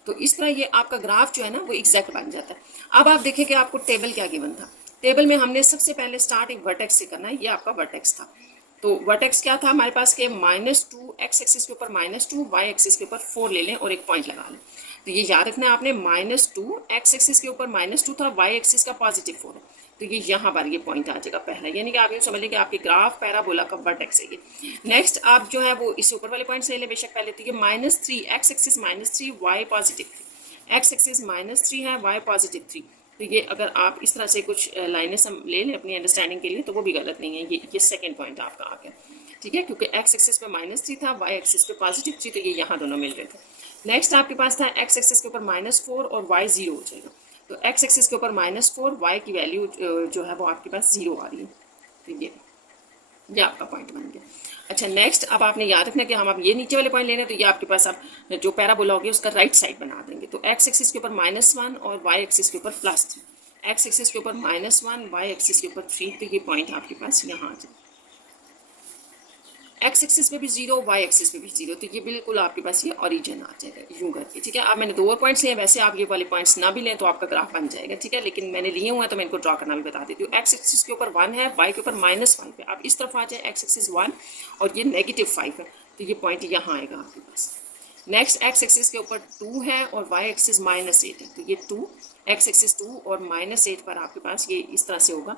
तो इस तरह ये आपका ग्राफ जो है ना वो एग्जैक्ट बन जाता है। अब आप देखें कि आपको टेबल क्या गिवन था। टेबल में हमने सबसे पहले स्टार्ट एक वर्टेक्स से करना है, ये आपका वर्टेक्स था। तो वर्टेक्स क्या था हमारे पास के -2 x एक्सिस के ऊपर -2, y एक्सिस के ऊपर 4 ले लें और एक पॉइंट लगा लें। तो ये याद रखना है आपने, -2 x एक्सिस के ऊपर -2 था, y एक्सिस का +4 है, तो ये यहाँ पर ये पॉइंट आ जाएगा पहला। यानी कि आप ये समझ लें कि आपकी ग्राफ पैराबोला का वर्टेक्स है ये। नेक्स्ट आप जो है वो इससे ऊपर वाले पॉइंट से ले बेशक पहले, तो ये -3 x axis -3, y +3, x axis -3 है, y +3। तो ये अगर आप इस तरह से कुछ लाइनें हम ले लें अपनी अंडरस्टैंडिंग के लिए तो वो भी गलत नहीं है। ये सेकंड पॉइंट आपका आ गया। ठीक है, क्योंकि x एक्सिस पे -3 था, y एक्सिस पे +3, तो ये यहाँ दोनों मिल रहे थे। नेक्स्ट आपके पास था x एक्सिस के ऊपर -4 और y 0 हो जाएगा। तो x एक्सिस के ऊपर -4, y की वैल्यू जो है वो आपके पास 0 आ रही है। तो ये आपका पॉइंट बन गया। अच्छा नेक्स्ट, अब आपने याद रखना कि हम अब ये नीचे वाले पॉइंट लेने, तो ये आपके पास आप जो पैराबोला होगी उसका राइट साइड बना देंगे। तो x एक्सिस के ऊपर -1 और y एक्सिस के ऊपर +3, x एक्सिस के ऊपर -1, y एक्सिस के ऊपर 3, तो ये पॉइंट आपके पास यहाँ आ जाए। x एक्सिस पे भी 0, y एक्सिस पे भी 0, तो ये बिल्कुल आपके पास ये ओरिजिन आ जाएगा यूं करके। ठीक है, अब मैंने 2 और पॉइंट्स लिए, वैसे आप ये वाले पॉइंट्स ना भी लें तो आपका ग्राफ बन जाएगा। ठीक है, लेकिन मैंने लिए हुए हैं तो मैं इनको ड्रॉ करना भी बता देती हूँ। x एक्सिस के ऊपर 1 है, y के ऊपर -1 है, आप इस तरफ आ जाए, x एक्सिस 1 और ये -5 है, तो ये पॉइंट यहाँ आएगा आपके पास। नेक्स्ट x एक्सिस के ऊपर 2 है और y एक्सिस -8 है, तो ये 2, x एक्सिस 2 और -8 पर आपके पास ये इस तरह से होगा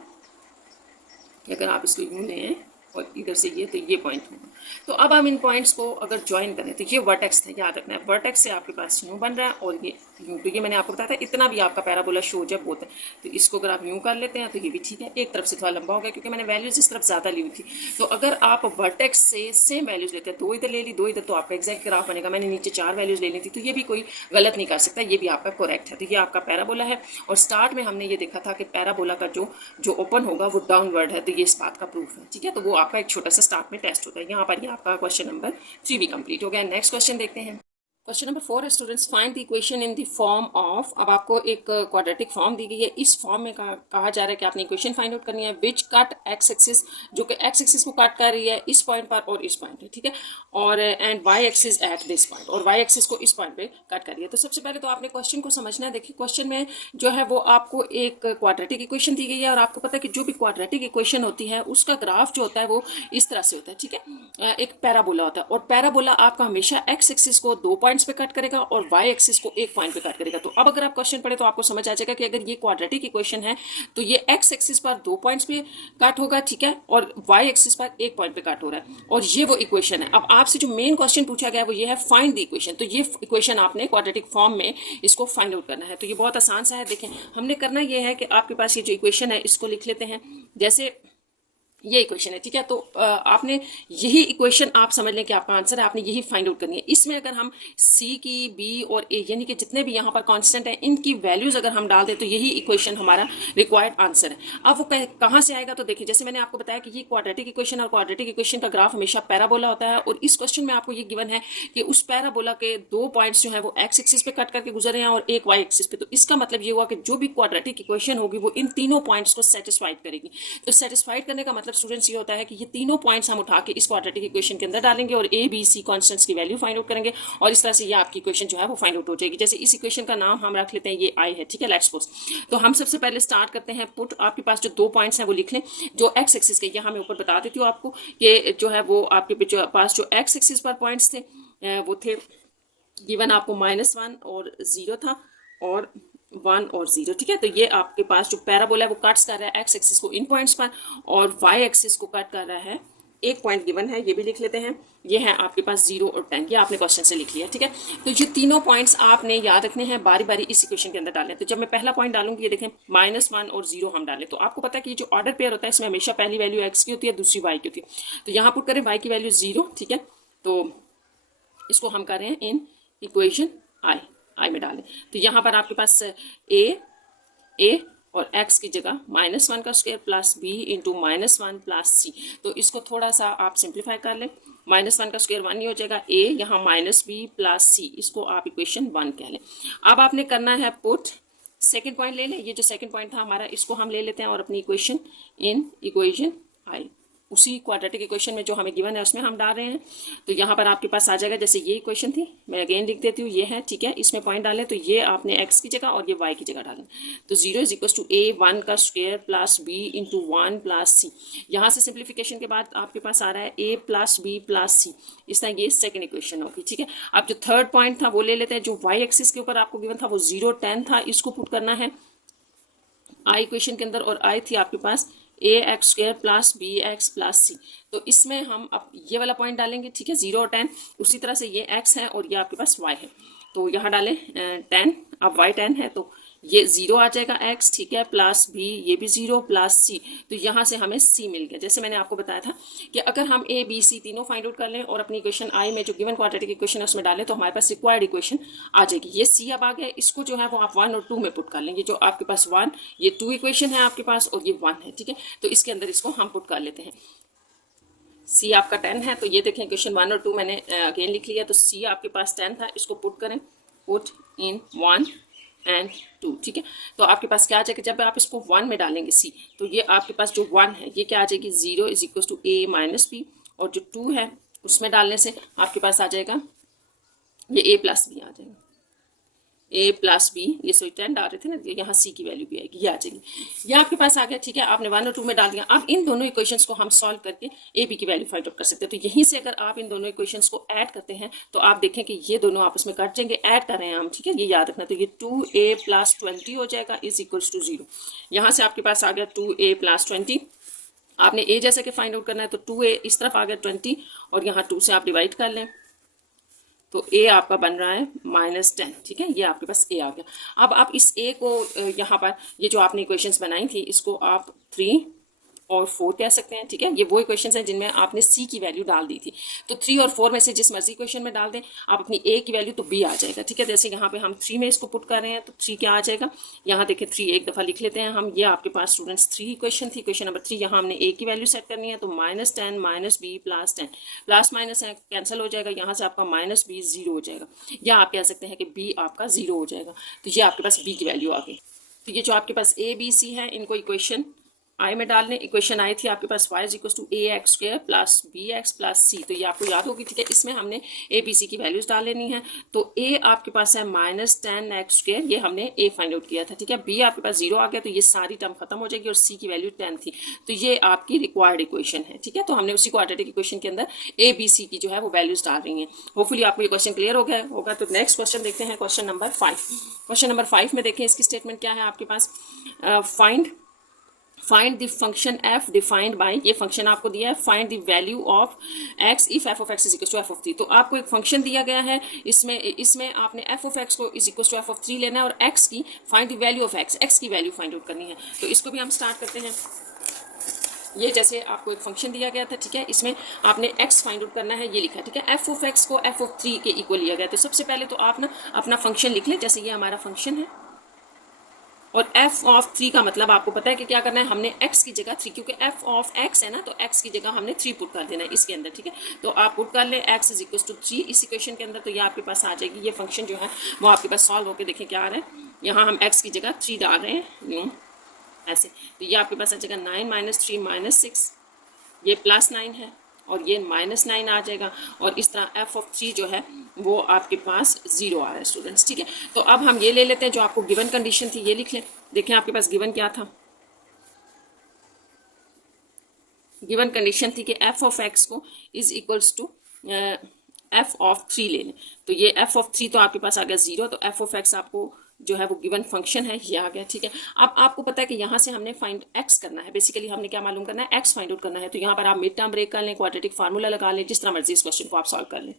कि अगर आप इसको यूँ लें और इधर से ये, तो ये पॉइंट होगा। तो अब हम इन पॉइंट्स को अगर ज्वाइन करें तो ये वर्टेक्स था, याद रखना है वर्टेक्स से आपके पास यूँ बन रहा है और ये यूँ। तो ये मैंने आपको बताया था, इतना भी आपका पैराबोला शो जब होता है तो इसको अगर आप यूँ कर लेते हैं तो ये भी ठीक है। एक तरफ से थोड़ा लंबा हो गया क्योंकि मैंने वैल्यूज इस तरफ ज़्यादा ली हुई थी। तो अगर आप वर्टेक्स से सेम वैल्यूज लेते हैं, 2 इधर ले ली 2 इधर, तो आपका एग्जैक्ट ग्राफ बनेगा। मैंने नीचे 4 वैल्यूज ले ली थी, तो ये भी कोई गलत नहीं कर सकता, ये भी आपका करेक्ट है। तो ये आपका पैराबोला है। और स्टार्ट में हमने ये देखा था कि पैराबोला का जो ओपन होगा वो डाउनवर्ड है, तो ये इस बात का प्रूफ है। ठीक है, तो वो आपका एक छोटा सा स्टार्ट में टेस्ट होता है। यहाँ पर ये आपका क्वेश्चन नंबर 3 भी कंप्लीट हो गया। नेक्स्ट क्वेश्चन देखते हैं। क्वेश्चन नंबर 4 है students, find the equation in the form of. अब आपको एक क्वाड्रेटिक फॉर्म दी गई है, इस फॉर्म में कहा जा रहा है कि आपने इक्वेशन फाइंड आउट करनी है विच कट एक्स एक्सिस, जो कि एक्स एक्सिस को कट कर रही है इस पॉइंट पर और इस पॉइंट पे। ठीक है, और and Y axis at this point, और वाई एक्सिस को इस पॉइंट पे कट कर रही है। तो सबसे पहले तो आपने क्वेश्चन को समझना है। देखिए क्वेश्चन में जो है वो आपको एक क्वाड्रेटिक इक्वेशन दी गई है और आपको पता है कि जो भी क्वाड्रेटिक इक्वेशन होती है उसका ग्राफ जो होता है वो इस तरह से होता है। ठीक है, एक पैराबोला होता है और पैराबोला आपका हमेशा एक्स एक्सिस को 2 पॉइंट्स पे कट करेगा और y एक्सिस को एक पॉइंट पे कट करेगा। तो अब अगर आप क्वेश्चन पढ़े तो आपको समझ आ जाएगा कि अगर ये क्वाड्रेटिक इक्वेशन है तो ये x एक्सिस पर 2 पॉइंट्स पे कट होगा। ठीक है, और y एक्सिस पर एक पॉइंट पे कट हो रहा है और ये वो इक्वेशन है। अब आपसे जो मेन क्वेश्चन पूछा गया वो ये है फाइंड द इक्वेशन। तो ये इक्वेशन आपने क्वाड्रेटिक फॉर्म में इसको फाइंड आउट करना है। तो ये बहुत आसान सा है। देखें, हमने करना ये है कि आपके पास ये जो इक्वेशन है इसको लिख लेते हैं। जैसे ये इक्वेशन है, ठीक है, तो आपने यही इक्वेशन आप समझ लें कि आपका आंसर है, आपने यही फाइंड आउट करनी है। इसमें अगर हम c की b और a यानी कि जितने भी यहाँ पर कांस्टेंट हैं इनकी वैल्यूज अगर हम डाल दें तो यही इक्वेशन हमारा रिक्वायर्ड आंसर है। अब वो कहाँ से आएगा, तो देखिए जैसे मैंने आपको बताया कि ये क्वाड्रेटिक इक्वेशन और क्वाड्रेटिक इक्वेशन का ग्राफ हमेशा पैराबोला होता है और इस क्वेश्चन में आपको ये गिवन है कि उस पैराबोला के 2 पॉइंट्स जो है वो एक्स एक्सिस पे कट करके गुजरे हैं और एक वाई एक्सिस पे। तो इसका मतलब ये हुआ कि जो भी क्वाड्रेटिक इक्वेशन होगी वो इन तीनों पॉइंट्स को सेटिस्फाइड करेगी। तो सेटिस्फाइड करने का मतलब ज़्यादातर स्टूडेंट्स ये होता है कि ये तीनों पॉइंट्स हम उठा के इस क्वाड्रेटिक इक्वेशन के अंदर डालेंगे और ए बी सी कॉन्स्टेंट्स की वैल्यू फाइंड आउट करेंगे और इस तरह से ये आपकी इक्वेशन जो है वो फाइंड आउट हो जाएगी। जैसे इस इक्वेशन का नाम हम रख लेते हैं ये आई है, ठीक है, लेट्स सपोज। तो हम सबसे पहले स्टार्ट करते हैं पुट। आपके पास जो 2 पॉइंट्स हैं वो लिख लें जो एक्स एक्सिस के, यहाँ मैं ऊपर बता देती हूँ आपको कि जो है वो आपके पास जो एक्स एक्सिस पर पॉइंट्स थे वो थे गिवन आपको -1 और 0 था और 1 और 0, ठीक है। तो ये आपके पास जो पैराबोला है वो कट्स कर रहा है एक्स एक्सिस को इन पॉइंट्स पर और वाई एक्सिस को कट कर रहा है, एक पॉइंट गिवन है, ये भी लिख लेते हैं। ये है आपके पास 0 और 10, ये आपने क्वेश्चन से लिख लिया, ठीक है। तो ये तीनों पॉइंट्स आपने याद रखने हैं, बारी बारी इस इक्वेशन के अंदर डालें। तो जब मैं पहला पॉइंट डालूंगी, ये देखें -1 और 0 हम डालें, तो आपको पता है कि ये जो ऑर्डर पेयर होता है इसमें हमेशा पहली वैल्यू एक्स की होती है, दूसरी वाई की होती है। तो यहाँ पुट करें वाई की वैल्यू 0, ठीक है। तो इसको हम कर रहे हैं इन इक्वेशन आई में डालें। तो यहाँ पर आपके पास ए और x की जगह -1 का square plus b into -1 plus c। तो इसको थोड़ा सा आप सिंप्लीफाई कर लें। -1 का स्क्वायर 1 ही हो जाएगा, a यहाँ -b प्लस c, इसको आप इक्वेशन 1 कह लें। अब आपने करना है पुट, सेकेंड पॉइंट ले लें। ये जो सेकेंड पॉइंट था हमारा, इसको हम ले लेते हैं और अपनी इक्वेशन इन इक्वेशन आई उसी क्वाड्रेटिक इक्वेशन में जो हमें गिवन है उसमें हम डाल रहे हैं। तो यहाँ पर आपके पास आ जाएगा, जैसे ये इक्वेशन थी, मैं अगेन लिख देती हूँ, ये है, ठीक है। इसमें पॉइंट डालें तो ये आपने x की जगह और ये y की जगह डालें। तो 0 इज इक्वल टू a1 का square plus b into 1 plus c। यहाँ से सिंप्लीफिकेशन के बाद आपके पास आ रहा है a plus b plus c। इस तरह ये सेकेंड इक्वेशन होगी, ठीक है। अब जो थर्ड पॉइंट था वो ले लेते हैं। जो y एक्सिस के ऊपर आपको गिवन था वो 0 10 था, इसको पुट करना है आई इक्वेशन के अंदर और आई थी आपके पास A X square plus B X plus C. तो इसमें हम अब ये वाला पॉइंट डालेंगे, ठीक है, 0 और 10। उसी तरह से ये x है और ये आपके पास y है, तो यहाँ डालें 10। अब y 10 है तो ये 0 आ जाएगा x, ठीक है, प्लस b, ये भी 0 प्लस c। तो यहाँ से हमें c मिल गया। जैसे मैंने आपको बताया था कि अगर हम a b c तीनों फाइंड आउट कर लें और अपनी इक्वेशन i में जो गिवन क्वाड्रेटिक इक्वेशन है उसमें डालें तो हमारे पास रिक्वायर्ड इक्वेशन आ जाएगी। ये c अब आ गया, इसको जो है वो आप 1 और 2 में पुट कर लेंगे। जो आपके पास 1, ये 2 इक्वेशन है आपके पास और ये 1 है, ठीक है। तो इसके अंदर इसको हम पुट कर लेते हैं। c आपका 10 है, तो ये देखें इक्वेशन 1 और 2 मैंने अगेन लिख लिया। तो c आपके पास 10 था, इसको पुट करें, पुट इन 1 एंड 2, ठीक है। तो आपके पास क्या आ जाएगा, जब आप इसको 1 में डालेंगे c, तो ये आपके पास जो 1 है ये क्या आ जाएगी, 0 is equal to a minus b, और जो 2 है उसमें डालने से आपके पास आ जाएगा ये a प्लस b आ जाएगा, a प्लस बी, ये सॉरी 10 डाल रहे थे ना, यहाँ c की वैल्यू भी आएगी, ये आ जाएगी। ये आपके पास आ गया, ठीक है। आपने 1 और 2 में डाल दिया। अब इन दोनों इक्वेशंस को हम सॉल्व करके a b की वैल्यू फाइंड आउट कर सकते हैं। तो यहीं से अगर आप इन दोनों इक्वेशंस को ऐड करते हैं तो आप देखें कि ये दोनों आपस में कट जाएंगे, ऐड कर रहे हैं हम, ठीक है, ये याद रखना। तो ये 2a प्लस 20 हो जाएगा इज इक्वल्स टू 0। यहाँ से आपके पास आ गया 2a प्लस 20। आपने a जैसे कि फाइंड आउट करना है तो 2a इस तरफ आ गया 20 और यहाँ 2 से आप डिवाइड कर लें तो a आपका बन रहा है -10, ठीक है। ये आपके पास a आ गया। अब आप इस a को यहाँ पर ये जो आपने इक्वेशंस बनाई थी इसको आप 3 और 4 कह सकते हैं, ठीक है। ये वो इक्वेशंस हैं जिनमें आपने c की वैल्यू डाल दी थी। तो 3 और 4 में से जिस मर्जी इक्वेशन में डाल दें आप अपनी a की वैल्यू, तो b आ जाएगा, ठीक है। जैसे यहाँ पे हम 3 में इसको पुट कर रहे हैं तो 3 क्या आ जाएगा, यहाँ देखें 3 एक दफ़ा लिख लेते हैं हम। ये आपके पास स्टूडेंट्स 3 इक्वेशन थी, इक्वेशन नंबर 3। यहाँ हमने a की वैल्यू सेट करनी है तो -10 minus b plus 10, plus minus है कैंसिल हो जाएगा, यहाँ से आपका -b 0 हो जाएगा, या आप कह सकते हैं कि b आपका 0 हो जाएगा। तो ये आपके पास b की वैल्यू आ गई। तो ये जो आपके पास a b c है इनको इक्वेशन आई में डाल लें। इक्वेशन आई थी आपके पास y is equal to a x square plus b x plus c। तो ये आपको याद होगी, ठीक है। इसमें हमने a b c की वैल्यूज डाल लेनी है। तो a आपके पास है -10 एक्स स्क्वायर, ये हमने a फाइंड आउट किया था, ठीक है। b आपके पास 0 आ गया तो ये सारी टर्म खत्म हो जाएगी और c की वैल्यू 10 थी। तो ये आपकी रिक्वायर्ड इक्वेशन है, ठीक है। तो हमने उसी क्वाड्रेटिक इक्वेशन के अंदर a b c की जो है वो वैल्यूज डाल रही हैं। होपफुली आपको ये क्वेश्चन क्लियर हो गया होगा। तो नेक्स्ट क्वेश्चन देखते हैं, क्वेश्चन नंबर 5। क्वेश्चन नंबर 5 में देखें इसकी स्टेटमेंट क्या है आपके पास। Find the function f defined by, ये फंक्शन आपको दिया है, find the value of x if f of x is equal to f of 3। तो आपको एक फंक्शन दिया गया है, इसमें आपने f ऑफ x को is equal to f of 3 लेना है और x की find the value of x की वैल्यू फाइंड आउट करनी है। तो इसको भी हम स्टार्ट करते हैं। ये जैसे आपको एक फंक्शन दिया गया था, ठीक है, इसमें आपने x फाइंड आउट करना है, ये लिखा है, ठीक है। f ऑफ x को f ऑफ 3 के इक्वल लिया गया। तो सबसे पहले तो आप ना अपना फंक्शन लिख लें, जैसे ये हमारा फंक्शन है और f ऑफ 3 का मतलब आपको पता है कि क्या करना है, हमने x की जगह 3, क्योंकि f ऑफ x है ना, तो x की जगह हमने 3 पुट कर देना है इसके अंदर, ठीक है। तो आप पुट कर लें x इज इक्वल टू 3 इस इक्वेशन के अंदर, तो ये आपके पास आ जाएगी। ये फंक्शन जो है वो आपके पास सॉल्व होकर देखें क्या आ रहा है। यहाँ हम x की जगह 3 डाल रहे हैं यूँ ऐसे, तो ये आपके पास आ जाएगा 9 - 3 - 6 ये +9 है और ये -9 आ जाएगा, और इस तरह f(3) जो है वो आपके पास 0 आ रहा है स्टूडेंट्स, ठीक है। तो अब हम ये ले लेते हैं जो आपको गिवन कंडीशन थी, ये लिख लें। देखें आपके पास गिवन क्या था, गिवन कंडीशन थी कि f(x) को इज इक्वल्स टू f(3) ले लें। तो ये f(3) तो आपके पास आ गया 0, तो f(x) आपको जो है वो गिवन फंक्शन है, ये आ गया, ठीक है। अब आपको पता है कि यहाँ से हमने फाइंड x करना है, बेसिकली हमने क्या मालूम करना है, x फाइंड आउट करना है। तो यहाँ पर आप मिड टर्म ब्रेक कर लें, क्वाड्रेटिक फार्मूला लगा लें, जिस तरह मर्जी इस क्वेश्चन को आप सॉल्व कर लें।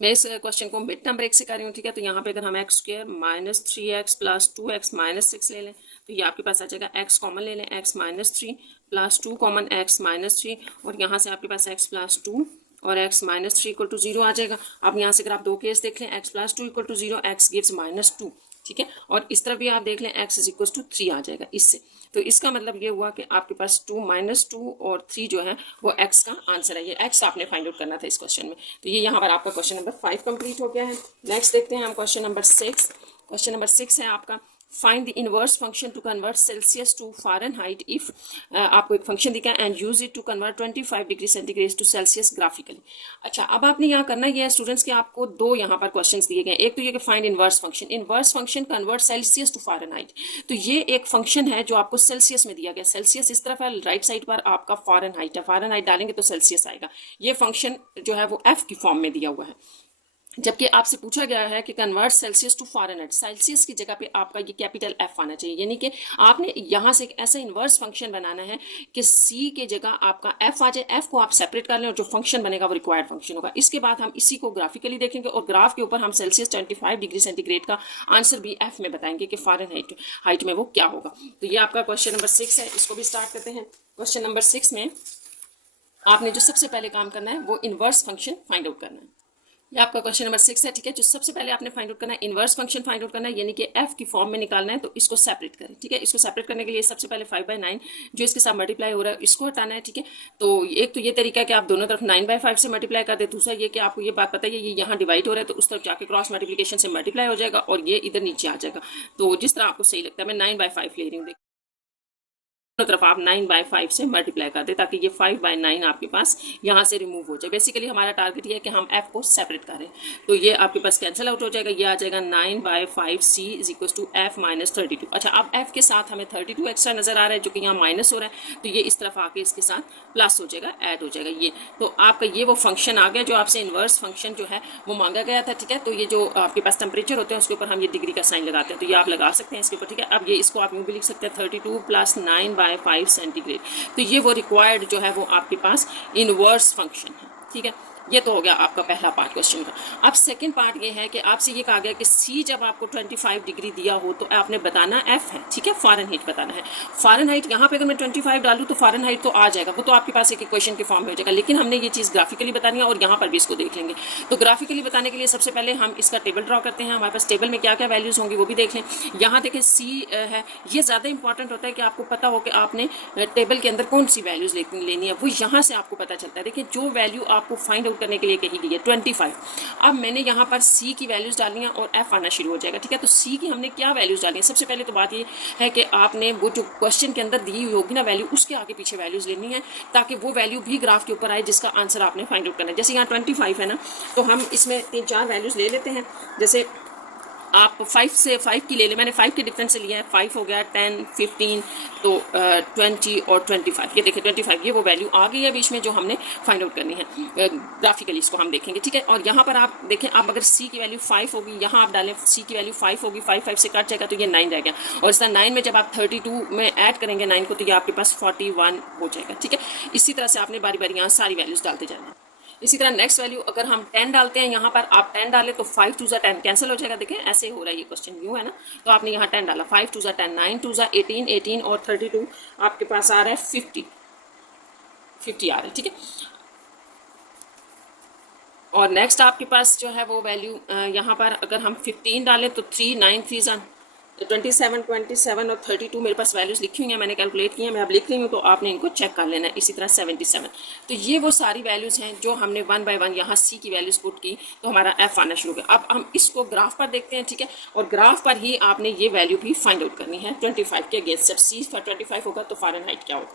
मैं इस क्वेश्चन को मिड टर्म ब्रेक से कर रही हूँ, ठीक है। तो यहाँ पे अगर हम x² -3x + 2x -6 ले लें, तो ये आपके पास आ जाएगा, x कॉमन ले लें, x -3 + 2 कॉमन x -3, और यहाँ से आपके पास x + 2 और x -3 = 0 आ जाएगा। अब यहाँ से अगर आप दो केस देख लें, x + 2 = 0, x gives -2, ठीक है। और इस तरफ भी आप देख लें, x = 3 आ जाएगा इससे। तो इसका मतलब ये हुआ कि आपके पास 2 -2 और 3 जो है वो x का आंसर है। ये x आपने फाइंड आउट करना था इस क्वेश्चन में। तो ये यहाँ पर आपका क्वेश्चन नंबर 5 कंप्लीट हो गया है। नेक्स्ट देखते हैं हम क्वेश्चन नंबर 6। क्वेश्चन नंबर 6 है आपका, find the inverse function to convert Celsius to Fahrenheit if आपको एक फंक्शन दिखा है, and use it to convert 25 degree centigrade to Celsius graphically. अच्छा, अब आपने यहाँ करना ये है स्टूडेंट्स कि आपको दो यहाँ पर क्वेश्चंस दिए गए। एक तो ये कि find inverse function convert Celsius to Fahrenheit. तो ये एक फंक्शन है जो आपको सेल्सियस में दिया गया। सेल्सियस इस तरफ है, राइट साइड पर आपका फ़ारेनहाइट है, फ़ारेनहाइट डालेंगे तो सेल्सियस आएगा। ये फंक्शन जो है वो f की फॉर्म में दिया हुआ है, जबकि आपसे पूछा गया है कि convert Celsius to Fahrenheit. Celsius की जगह पे आपका ये कैपिटल F आना चाहिए, यानी कि आपने यहाँ से एक ऐसा इन्वर्स फंक्शन बनाना है कि C के जगह आपका F आ जाए। F को आप सेपरेट कर लें और जो फंक्शन बनेगा वो रिक्वायर्ड फंक्शन होगा। इसके बाद हम इसी को ग्राफिकली देखेंगे और ग्राफ के ऊपर हम सेल्सियस 25 डिग्री सेंटीग्रेड का आंसर भी F में बताएंगे कि फ़ारेनहाइट में वो क्या होगा। तो ये आपका क्वेश्चन नंबर 6 है, इसको भी स्टार्ट करते हैं। क्वेश्चन नंबर 6 में आपने जो सबसे पहले काम करना है वो इन्वर्स फंक्शन फाइंड आउट करना है। ये आपका क्वेश्चन नंबर 6 है, ठीक है। जो सबसे पहले आपने फाइंड आउट करना है, इनवर्स फंक्शन फाइंड आउट करना है, यानी कि f की फॉर्म में निकालना है। तो इसको सेपरेट करें, ठीक है। इसको सेपरेट करने के लिए सबसे पहले 5/9 जो इसके साथ मल्टीप्लाई हो रहा है इसको हटाना है, ठीक है। तो एक तो ये तरीका है कि आप दोनों तरफ 9/5 से मल्टीप्लाई कर दे। दूसरा ये कि आपको ये बात पता है ये यहाँ डिवाइड हो रहा है, तो उस तरफ जाके क्रॉस मल्टीप्लिकेशन से मल्टीप्लाई हो जाएगा और ये इधर नीचे आ जाएगा। तो जिस तरह आपको सही लगता है, मैं 9/5 ले रही हूँ, दोनों तरफ आप 9/5 से मल्टीप्लाई कर दे ताकि ये 5/9 आपके पास यहाँ से रिमूव हो जाए। बेसिकली हमारा टारगेट ये है कि हम f को सेपरेट करें। तो ये आपके पास कैंसिल आउट हो जाएगा, ये आ जाएगा 9/5c = f - 32। अच्छा, अब f के साथ हमें 32 एक्स्ट्रा नजर आ रहा है जो कि यहाँ माइनस हो रहा है, तो ये इस तरफ आके इसके साथ प्लस हो जाएगा, ऐड हो जाएगा ये। तो आपका ये वो फंक्शन आ गया जो आपसे इन्वर्स फंक्शन जो है वो मांगा गया था, ठीक है। तो ये जो आपके पास टेम्परेचर होते हैं उसके ऊपर हम ये डिग्री का साइन लगाते हैं, तो ये आप लगा सकते हैं इसके ऊपर, ठीक है। अब ये इसको आप यूँ भी लिख सकते हैं 32 + 9/5 सेंटीग्रेड। तो ये वो रिक्वायर्ड जो है वो आपके पास इनवर्स फंक्शन है, ठीक है। ये तो हो गया आपका पहला पार्ट क्वेश्चन का। अब सेकंड पार्ट ये है कि आपसे ये कहा गया कि C जब आपको 25 डिग्री दिया हो तो आपने बताना F है, ठीक है, फ़ारेनहाइट बताना है। फ़ारेनहाइट यहाँ पे अगर मैं 25 डालूँ तो फ़ारेनहाइट तो आ जाएगा, वो तो आपके पास एक इक्वेशन के फॉर्म में हो जाएगा, लेकिन हमने ये चीज़ ग्राफिकली बतानी है और यहाँ पर भी इसको देख लेंगे। तो ग्राफिकली बताने के लिए सबसे पहले हम इसका टेबल ड्रॉ करते हैं। हमारे पास टेबल में क्या क्या वैल्यूज़ होंगी वो भी देख लें। यहाँ देखें C है, ये ज़्यादा इंपॉर्टेंट होता है कि आपको पता हो कि आपने टेबल के अंदर कौन सी वैल्यूज़ लेनी है, वो यहाँ से आपको पता चलता है। देखिए जो वैल्यू आपको फाइंड आउट करने के लिए कही गई है 25, अब मैंने यहाँ पर C की वैल्यूज़ डालनी है और F आना शुरू हो जाएगा, ठीक है। तो C की हमने क्या वैल्यूज़ डाली है, सबसे पहले तो बात ये है कि आपने वो जो क्वेश्चन के अंदर दी हुई होगी ना वैल्यू, उसके आगे पीछे वैल्यूज़ लेनी है ताकि वो वैल्यू भी ग्राफ के ऊपर आए जिसका आंसर आपने फाइंड आउट करना है। जैसे यहाँ 25 है ना, तो हम इसमें 3-4 वैल्यूज़ ले लेते हैं। जैसे आप 5 से 5 की ले लें, मैंने 5 के डिफरेंस से लिया है, 5 हो गया, 10, 15, तो 20 और 25। ये देखिए 25 ये वो वैल्यू आ गई है बीच में जो हमने फाइंड आउट करनी है। ग्राफिकली इसको हम देखेंगे, ठीक है। और यहाँ पर आप देखें, आप अगर C की वैल्यू 5 होगी, यहाँ आप डालें C की वैल्यू 5 होगी, 5 से कट जाएगा तो ये 9 रह गया, और इस तरह 9 में जब आप 32 में ऐड करेंगे 9 को तो ये आपके पास 41 हो जाएगा, ठीक है। इसी तरह से आपने बारी बारी यहाँ सारी वैल्यूज़ डालते जाना है। इसी तरह नेक्स्ट वैल्यू अगर हम 10 डालते हैं, यहाँ पर आप 10 डालें तो 5 2 10 कैंसिल हो जाएगा। देखें ऐसे हो रहा है ये क्वेश्चन, यूँ है ना, तो आपने यहाँ 10 डाला, 5 2 10, 9 2 18, 18 और 32 आपके पास आ रहा है 50 आ रहा है, ठीक है। और नेक्स्ट आपके पास जो है वो वैल्यू यहाँ पर अगर हम 15 डालें तो 3 9 3 27 और 32 मेरे पास वैल्यूज़ लिखी हुई हैं, मैंने कैलकुलेट की हैं, मैं अब लिख रही हूँ, तो आपने इनको चेक कर लेना है। इसी तरह 77, तो ये वो सारी वैल्यूज़ हैं जो हमने 1 बाय 1 यहाँ C की वैल्यूज़ पुट की तो हमारा F आना शुरू हो गया। अब हम इसको ग्राफ पर देखते हैं, ठीक है, और ग्राफ पर ही आपने ये वैल्यू भी फाइंड आउट करनी है 25 के अगेंस्ट। जब C पर 25 होगा तो फ़ारेनहाइट क्या होगा।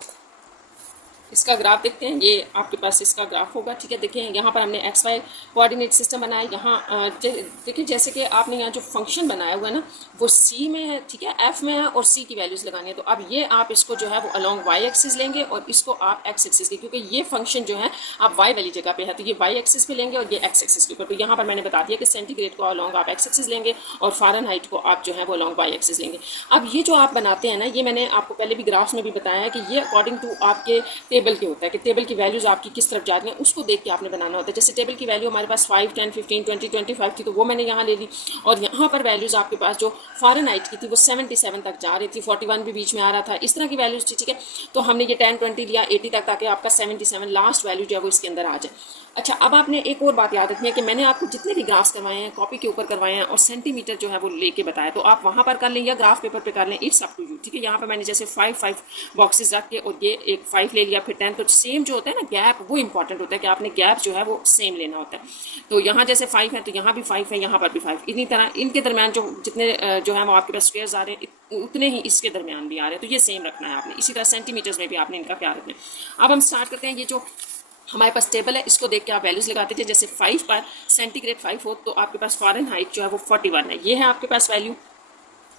इसका ग्राफ देखते हैं, ये आपके पास इसका ग्राफ होगा, ठीक है। देखिए यहाँ पर हमने एक्स वाई कोऑर्डिनेट सिस्टम बनाया। यहाँ देखिए जैसे कि आपने यहाँ जो फंक्शन बनाया हुआ है ना वो सी में है, ठीक है, एफ में है और सी की वैल्यूज़ लगानी है। तो अब ये आप इसको जो है वो अलॉन्ग वाई एक्सिस लेंगे और इसको आप एक्स एक्सिस की, क्योंकि ये फंक्शन जो है आप वाई वाली जगह पे है तो ये वाई एक्सिस पे लेंगे और ये एक्स एक्सिस के ऊपर। तो यहाँ पर मैंने बता दिया कि सेंटीग्रेड को अलॉन्ग आप एक्स एक्सिस लेंगे और फ़ारेनहाइट को आप जो है वो अलॉन्ग वाई एक्सिस लेंगे। अब ये जो आप बनाते हैं ना, ये मैंने आपको पहले भी ग्राफ्स में भी बताया है कि ये अकॉर्डिंग टू आपके टेबल के होता है कि टेबल की वैल्यूज़ आपकी किस तरफ जा रही हैं उसको देख के आपने बनाना होता है। जैसे टेबल की वैल्यू हमारे पास 5, 10, 15, 20, 25 थी तो वो मैंने यहाँ ले ली, और यहाँ पर वैल्यूज़ आपके पास जो फ़ारेनहाइट की थी वो 77 तक जा रही थी, 41 भी बीच में आ रहा था, इस तरह की वैल्यूज़ थी, ठीक है। तो हमने ये 10, 20 लिया 80 तक, ताकि आपका 77 लास्ट वैल्यू जो है वो इसके अंदर आ जाए। अच्छा, अब आपने एक और बात याद रखनी है कि मैंने आपको जितने भी ग्राफ्स करवाए हैं कॉपी के ऊपर करवाए हैं और सेंटीमीटर जो है वो लेके बताया, तो आप वहाँ पर कर लें या ग्राफ पेपर पे कर लें, इट्स अप टू यू, ठीक है। यहाँ पर मैंने जैसे 5 बॉक्सेस रख के और ये एक 5 ले लिया, फिर 10, तो सेम जो होता है ना गैप, वो इंपॉर्टेंट होता है कि आपने गैप जो है वो सेम लेना होता है। तो यहाँ जैसे 5 है तो यहाँ भी 5 है, यहाँ पर भी 5, इन्हीं तरह इनके दरमियान जो जितने जो है वो आपके पास स्क्वायर्स आ रहे हैं उतने ही इसके दरमियान भी आ रहे हैं, तो ये सेम रखना है आपने। इसी तरह सेंटीमीटर्स में भी आपने इनका ख्याल रखना है। अब हम स्टार्ट करते हैं। ये जो हमारे पास टेबल है इसको देख के आप वैल्यूज़ लगाते थे। जैसे 5 पर सेंटीग्रेड 5 हो तो आपके पास फ़ारेनहाइट जो है वो 41 है, ये है आपके पास वैल्यू।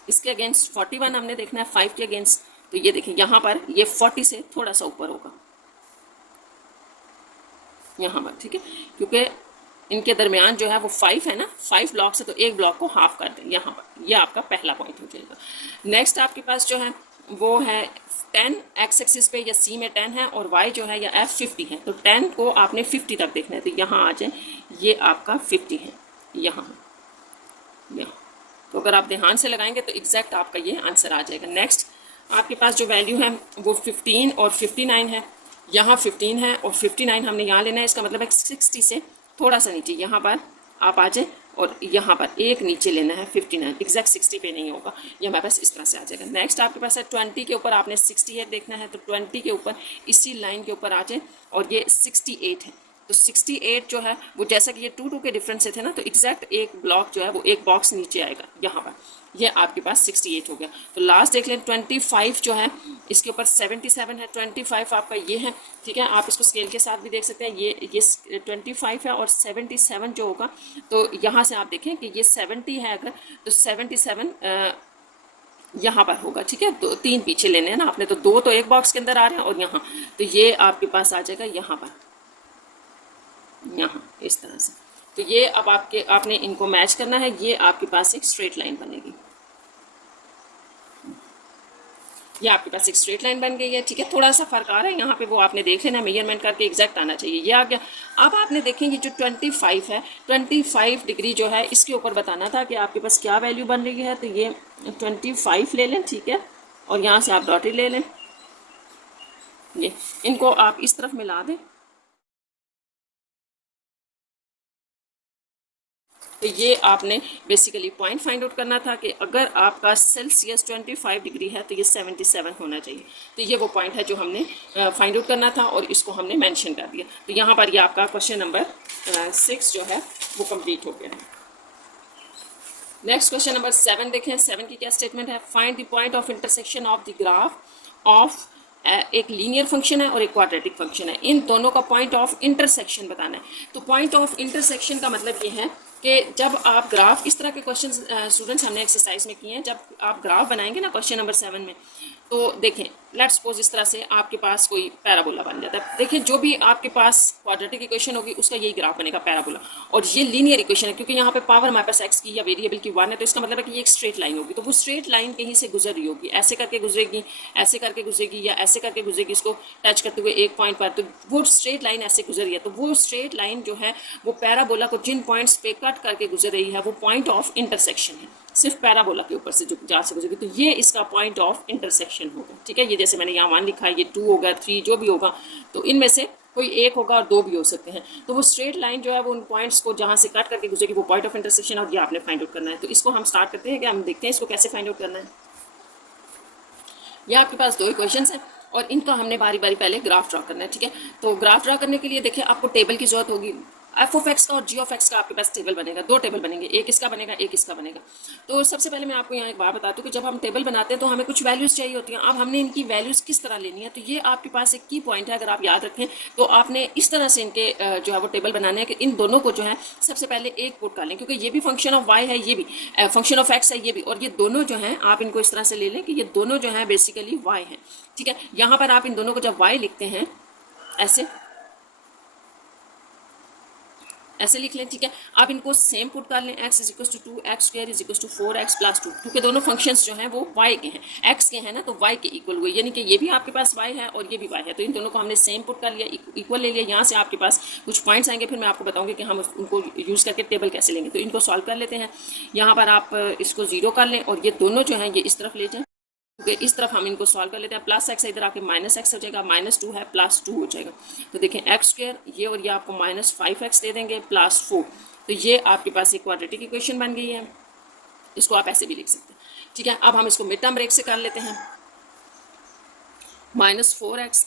इसके अगेंस्ट 41 हमने देखना है 5 के अगेंस्ट, तो ये देखिए यहाँ पर ये 40 से थोड़ा सा ऊपर होगा यहाँ पर, ठीक है, क्योंकि इनके दरमियान जो है वो 5 है ना, 5 ब्लॉक से, तो एक ब्लॉक को हाफ कर दें यहाँ पर, ये आपका पहला पॉइंट हो जाएगा। नेक्स्ट आपके पास जो है वो है 10 एक्स एक्सिस पे या सी में 10 है और वाई जो है या एफ 50 है, तो 10 को आपने 50 तक देखना है, तो यहाँ आ जाए ये आपका 50 है यहाँ। तो अगर आप ध्यान से लगाएंगे तो एग्जैक्ट आपका ये आंसर आ जाएगा। नेक्स्ट आपके पास जो वैल्यू है वो 15 और 59 है, यहाँ 15 है और 59 हमने यहाँ लेना है, इसका मतलब है 60 से थोड़ा सा नीचे यहाँ पर आप आ जाए और यहाँ पर एक नीचे लेना है 59, एग्जैक्ट 60 पे नहीं होगा, ये हमारे पास इस तरह से आ जाएगा। नेक्स्ट आपके पास है 20 के ऊपर आपने 68 देखना है, तो 20 के ऊपर इसी लाइन के ऊपर आ जाए और ये 68 है, तो 68 जो है वो जैसा कि ये 2 के डिफरेंस से थे ना, तो एग्जैक्ट एक ब्लॉक जो है वो एक बॉक्स नीचे आएगा यहाँ पर, ये आपके पास 68 हो गया। तो लास्ट देख लें 25 जो है इसके ऊपर 77 है, 25 आपका ये है, ठीक है। आप इसको स्केल के साथ भी देख सकते हैं, ये 25 है और 77 जो होगा, तो यहाँ से आप देखें कि ये 70 है अगर, तो 77 यहाँ पर होगा, ठीक है। तो 3 पीछे लेने हैं ना आपने, तो 2 तो एक बॉक्स के अंदर आ रहे हैं और यहाँ, तो ये आपके पास आ जाएगा यहाँ पर, यहाँ इस तरह से। तो ये अब आपने इनको मैच करना है, ये आपके पास एक स्ट्रेट लाइन बनेगी, ये आपके पास एक स्ट्रेट लाइन बन गई है, ठीक है। थोड़ा सा फर्क आ रहा है यहाँ पे, वो आपने देख लेना, मेजरमेंट करके एग्जैक्ट आना चाहिए, ये आ गया। अब आपने देखें ये जो 25 है, 25 डिग्री जो है इसके ऊपर बताना था कि आपके पास क्या वैल्यू बन रही है, तो ये 25 ले लें, ठीक है, और यहाँ से आप डॉटेड ले लें, ये इनको आप इस तरफ मिला दें, तो ये आपने बेसिकली पॉइंट फाइंड आउट करना था कि अगर आपका सेल्सियस 25 डिग्री है तो ये 77 होना चाहिए, तो ये वो पॉइंट है जो हमने फाइंड आउट करना था और इसको हमने मेंशन कर दिया। तो यहाँ पर ये आपका क्वेश्चन नंबर 6 जो है वो कंप्लीट हो गया है। नेक्स्ट क्वेश्चन नंबर 7 देखें। 7 की क्या स्टेटमेंट है, find the point of intersection of the graph of एक लीनियर फंक्शन है और एक क्वाड्रेटिक फंक्शन है, इन दोनों का पॉइंट ऑफ इंटरसेक्शन बताना है। तो पॉइंट ऑफ इंटरसेक्शन का मतलब ये है कि जब आप ग्राफ, इस तरह के क्वेश्चन स्टूडेंट्स हमने एक्सरसाइज में किए हैं, जब आप ग्राफ बनाएंगे ना क्वेश्चन नंबर 7 में, तो देखें लेट्स सपोज इस तरह से आपके पास कोई पैराबोला बन जाता है। देखिए जो भी आपके पास क्वाड्रेटिक इक्वेशन होगी उसका यही ग्राफ बनेगा पैराबोला, और ये लीनियर इक्वेशन है क्योंकि यहाँ पे पावर हमारे पास एक्स की या वेरिएबल की 1 है, तो इसका मतलब है कि ये एक स्ट्रेट लाइन होगी, तो वो स्ट्रेट लाइन कहीं से गुजर रही होगी, ऐसे करके गुजरेगी, ऐसे करके गुजरेगी या ऐसे करके गुजरेगी, इसको टच करते हुए एक पॉइंट पर, तो वो स्ट्रेट लाइन ऐसे गुजर रही है, तो वो स्ट्रेट लाइन जो है वो पैराबोला को जिन पॉइंट्स पे कट करके गुजर रही है वो पॉइंट ऑफ इंटरसेक्शन है, सिर्फ पैराबोला के ऊपर से जो जहाँ से गुजरेगी, तो ये इसका पॉइंट ऑफ इंटरसेक्शन होगा, ठीक है। ये जैसे मैंने यहाँ 1 लिखा है, ये 2 होगा, 3 जो भी होगा, तो इनमें से कोई एक होगा और 2 भी हो सकते हैं, तो वो स्ट्रेट लाइन जो है वो उन पॉइंट्स को जहाँ से कट करके गुजरेगी वो पॉइंट ऑफ इंटरसेक्शन, और ये आपने फाइंड आउट करना है। तो इसको हम स्टार्ट करते हैं कि हम देखते हैं इसको कैसे फाइंड आउट करना है। ये आपके पास 2 इक्वेशंस हैं और इनका हमने बारी बारी पहले ग्राफ ड्रा करना है, ठीक है। तो ग्राफ ड्रा करने के लिए देखिए आपको टेबल की जरूरत होगी, एफ ऑफ एक्स का और जी ऑफ एक्स का आपके पास टेबल बनेगा, दो टेबल बनेंगे, एक इसका बनेगा एक इसका बनेगा। तो सबसे पहले मैं आपको यहाँ एक बात बताती हूँ कि जब हम टेबल बनाते हैं तो हमें कुछ वैल्यूज़ चाहिए होती हैं। अब हमने इनकी वैल्यूज़ किस तरह लेनी है, तो ये आपके पास एक की पॉइंट है, अगर आप याद रखें तो आपने इस तरह से इनके जो है वो टेबल बनाने हैं कि इन दोनों को जो है सबसे पहले एक पुट कर लें, क्योंकि ये भी फंक्शन ऑफ वाई है, ये भी फंक्शन ऑफ एक्स है, ये भी, और ये दोनों जो हैं आप इनको इस तरह से ले लें कि ये दोनों जो है बेसिकली वाई हैं। ठीक है, यहाँ पर आप इन दोनों को जब वाई लिखते हैं ऐसे लिख लें। ठीक है, आप इनको सेम पुट कर लें, x is equal to 2 x square is equal to 4x plus 2, क्योंकि दोनों फंक्शंस जो हैं वो y के हैं, x के हैं ना, तो y के इक्वल हुए, यानी कि ये भी आपके पास y है और ये भी y है, तो इन दोनों को हमने सेम पुट कर लिया, इक्वल ले लिया। यहाँ से आपके पास कुछ पॉइंट्स आएंगे, फिर मैं आपको बताऊंगी कि हम उनको यूज़ करके टेबल कैसे लेंगे। तो इनको सॉल्व कर लेते हैं। यहाँ पर आप इसको 0 कर लें और ये दोनों जो हैं ये इस तरफ ले जाएं, क्योंकि इस तरफ हम इनको सॉल्व कर लेते हैं। प्लस एक्स इधर आके माइनस एक्स हो जाएगा, -2 है प्लस 2 हो जाएगा। तो देखें एक्स स्क्वायर ये और ये आपको -5x दे देंगे प्लस 4, तो ये आपके पास एक क्वाड्रेटिक इक्वेशन बन गई है। इसको आप ऐसे भी लिख सकते हैं। ठीक है, अब हम इसको मिड टर्म ब्रेक से कर लेते हैं। -4x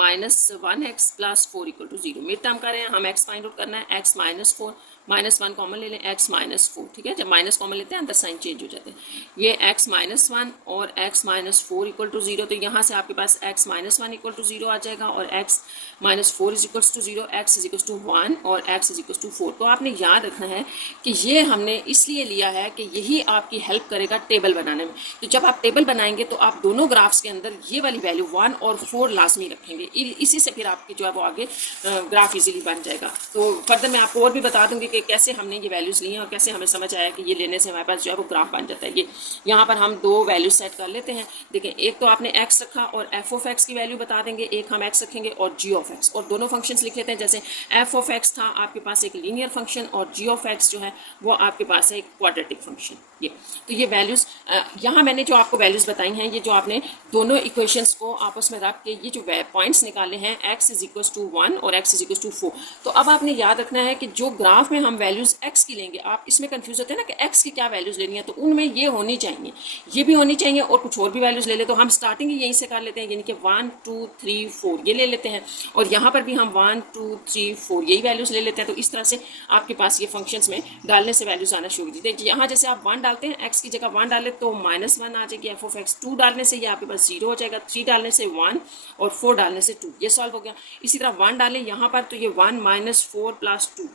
-1x plus 4 equal to 0। Mid term कर रहे हैं हम, x फाइंड आउट करना है, x -4 -1 कॉमन ले लें, x -4। ठीक है, जब माइनस कॉमन लेते हैं अंदर साइन चेंज हो जाते हैं। ये x -1 और x -4 इक्वल टू 0, तो यहाँ से आपके पास x -1 इक्वल टू 0 आ जाएगा और x -4 is equal to 0, x is equal to 1 और x इज इक्वल टू 4। तो आपने याद रखना है कि ये हमने इसलिए लिया है कि यही आपकी हेल्प करेगा टेबल बनाने में। तो जब आप टेबल बनाएंगे तो आप दोनों ग्राफ्स के अंदर ये वाली वैल्यू 1 और 4 लाजमी रखेंगे, इसी से फिर आपकी जो है वो आगे ग्राफ इजीली बन जाएगा। तो फर्दर मैं आपको और भी बता दूंगी कि कैसे हमने ये वैल्यूज़ ली हैं और कैसे हमें समझ आया कि ये लेने से हमारे पास जो है वो ग्राफ बन जाता है। ये यहाँ पर हम दो वैल्यूज सेट कर लेते हैं। देखें, एक तो आपने x रखा और f ऑफ x की वैल्यू बता देंगे, एक हम x रखेंगे और g ऑफ x, और दोनों फंक्शंस लिख लेते हैं। जैसे f ऑफ x था आपके पास एक लीनियर फंक्शन और g ऑफ x जो है वो आपके पास है एक क्वाड्रेटिक फंक्शन। ये तो ये वैल्यूज़ यहाँ मैंने जो आपको वैल्यूज़ बताई हैं, ये जो आपने दोनों इक्वेशंस को आपस में रख के ये जो पॉइंट्स निकाले हैं, x इज इक्वल टू 1 और x इज इक्वल टू 4। तो अब आपने याद रखना है कि जो ग्राफ में हम वैल्यूज़ x की लेंगे, आप इसमें कंफ्यूज होते हैं ना कि x की क्या वैल्यूज़ लेनी है, तो उनमें ये होनी चाहिए, ये भी होनी चाहिए और कुछ और भी वैल्यूज़ ले ले। तो हम स्टार्टिंग यहीं से कर लेते हैं, यानी कि 1 2 3 4 ये ले लेते हैं और यहाँ पर भी हम 1 2 3 4 यही वैल्यूज़ ले लेते हैं। तो इस तरह से आपके पास ये फंक्शंस में डालने से वैल्यूज़ आना शुरू होती है। यहाँ जैसे आप 1 डालते हैं, x की जगह 1 डालें तो -1 आ जाएगी f ऑफ x, 2 डालने से ये आपके पास 0 हो जाएगा, 3 डालने से 1 और 4 डालने से 2, ये सॉल्व हो गया। इसी तरह 1 डालें यहाँ पर तो ये 1 -4 प्लस 2,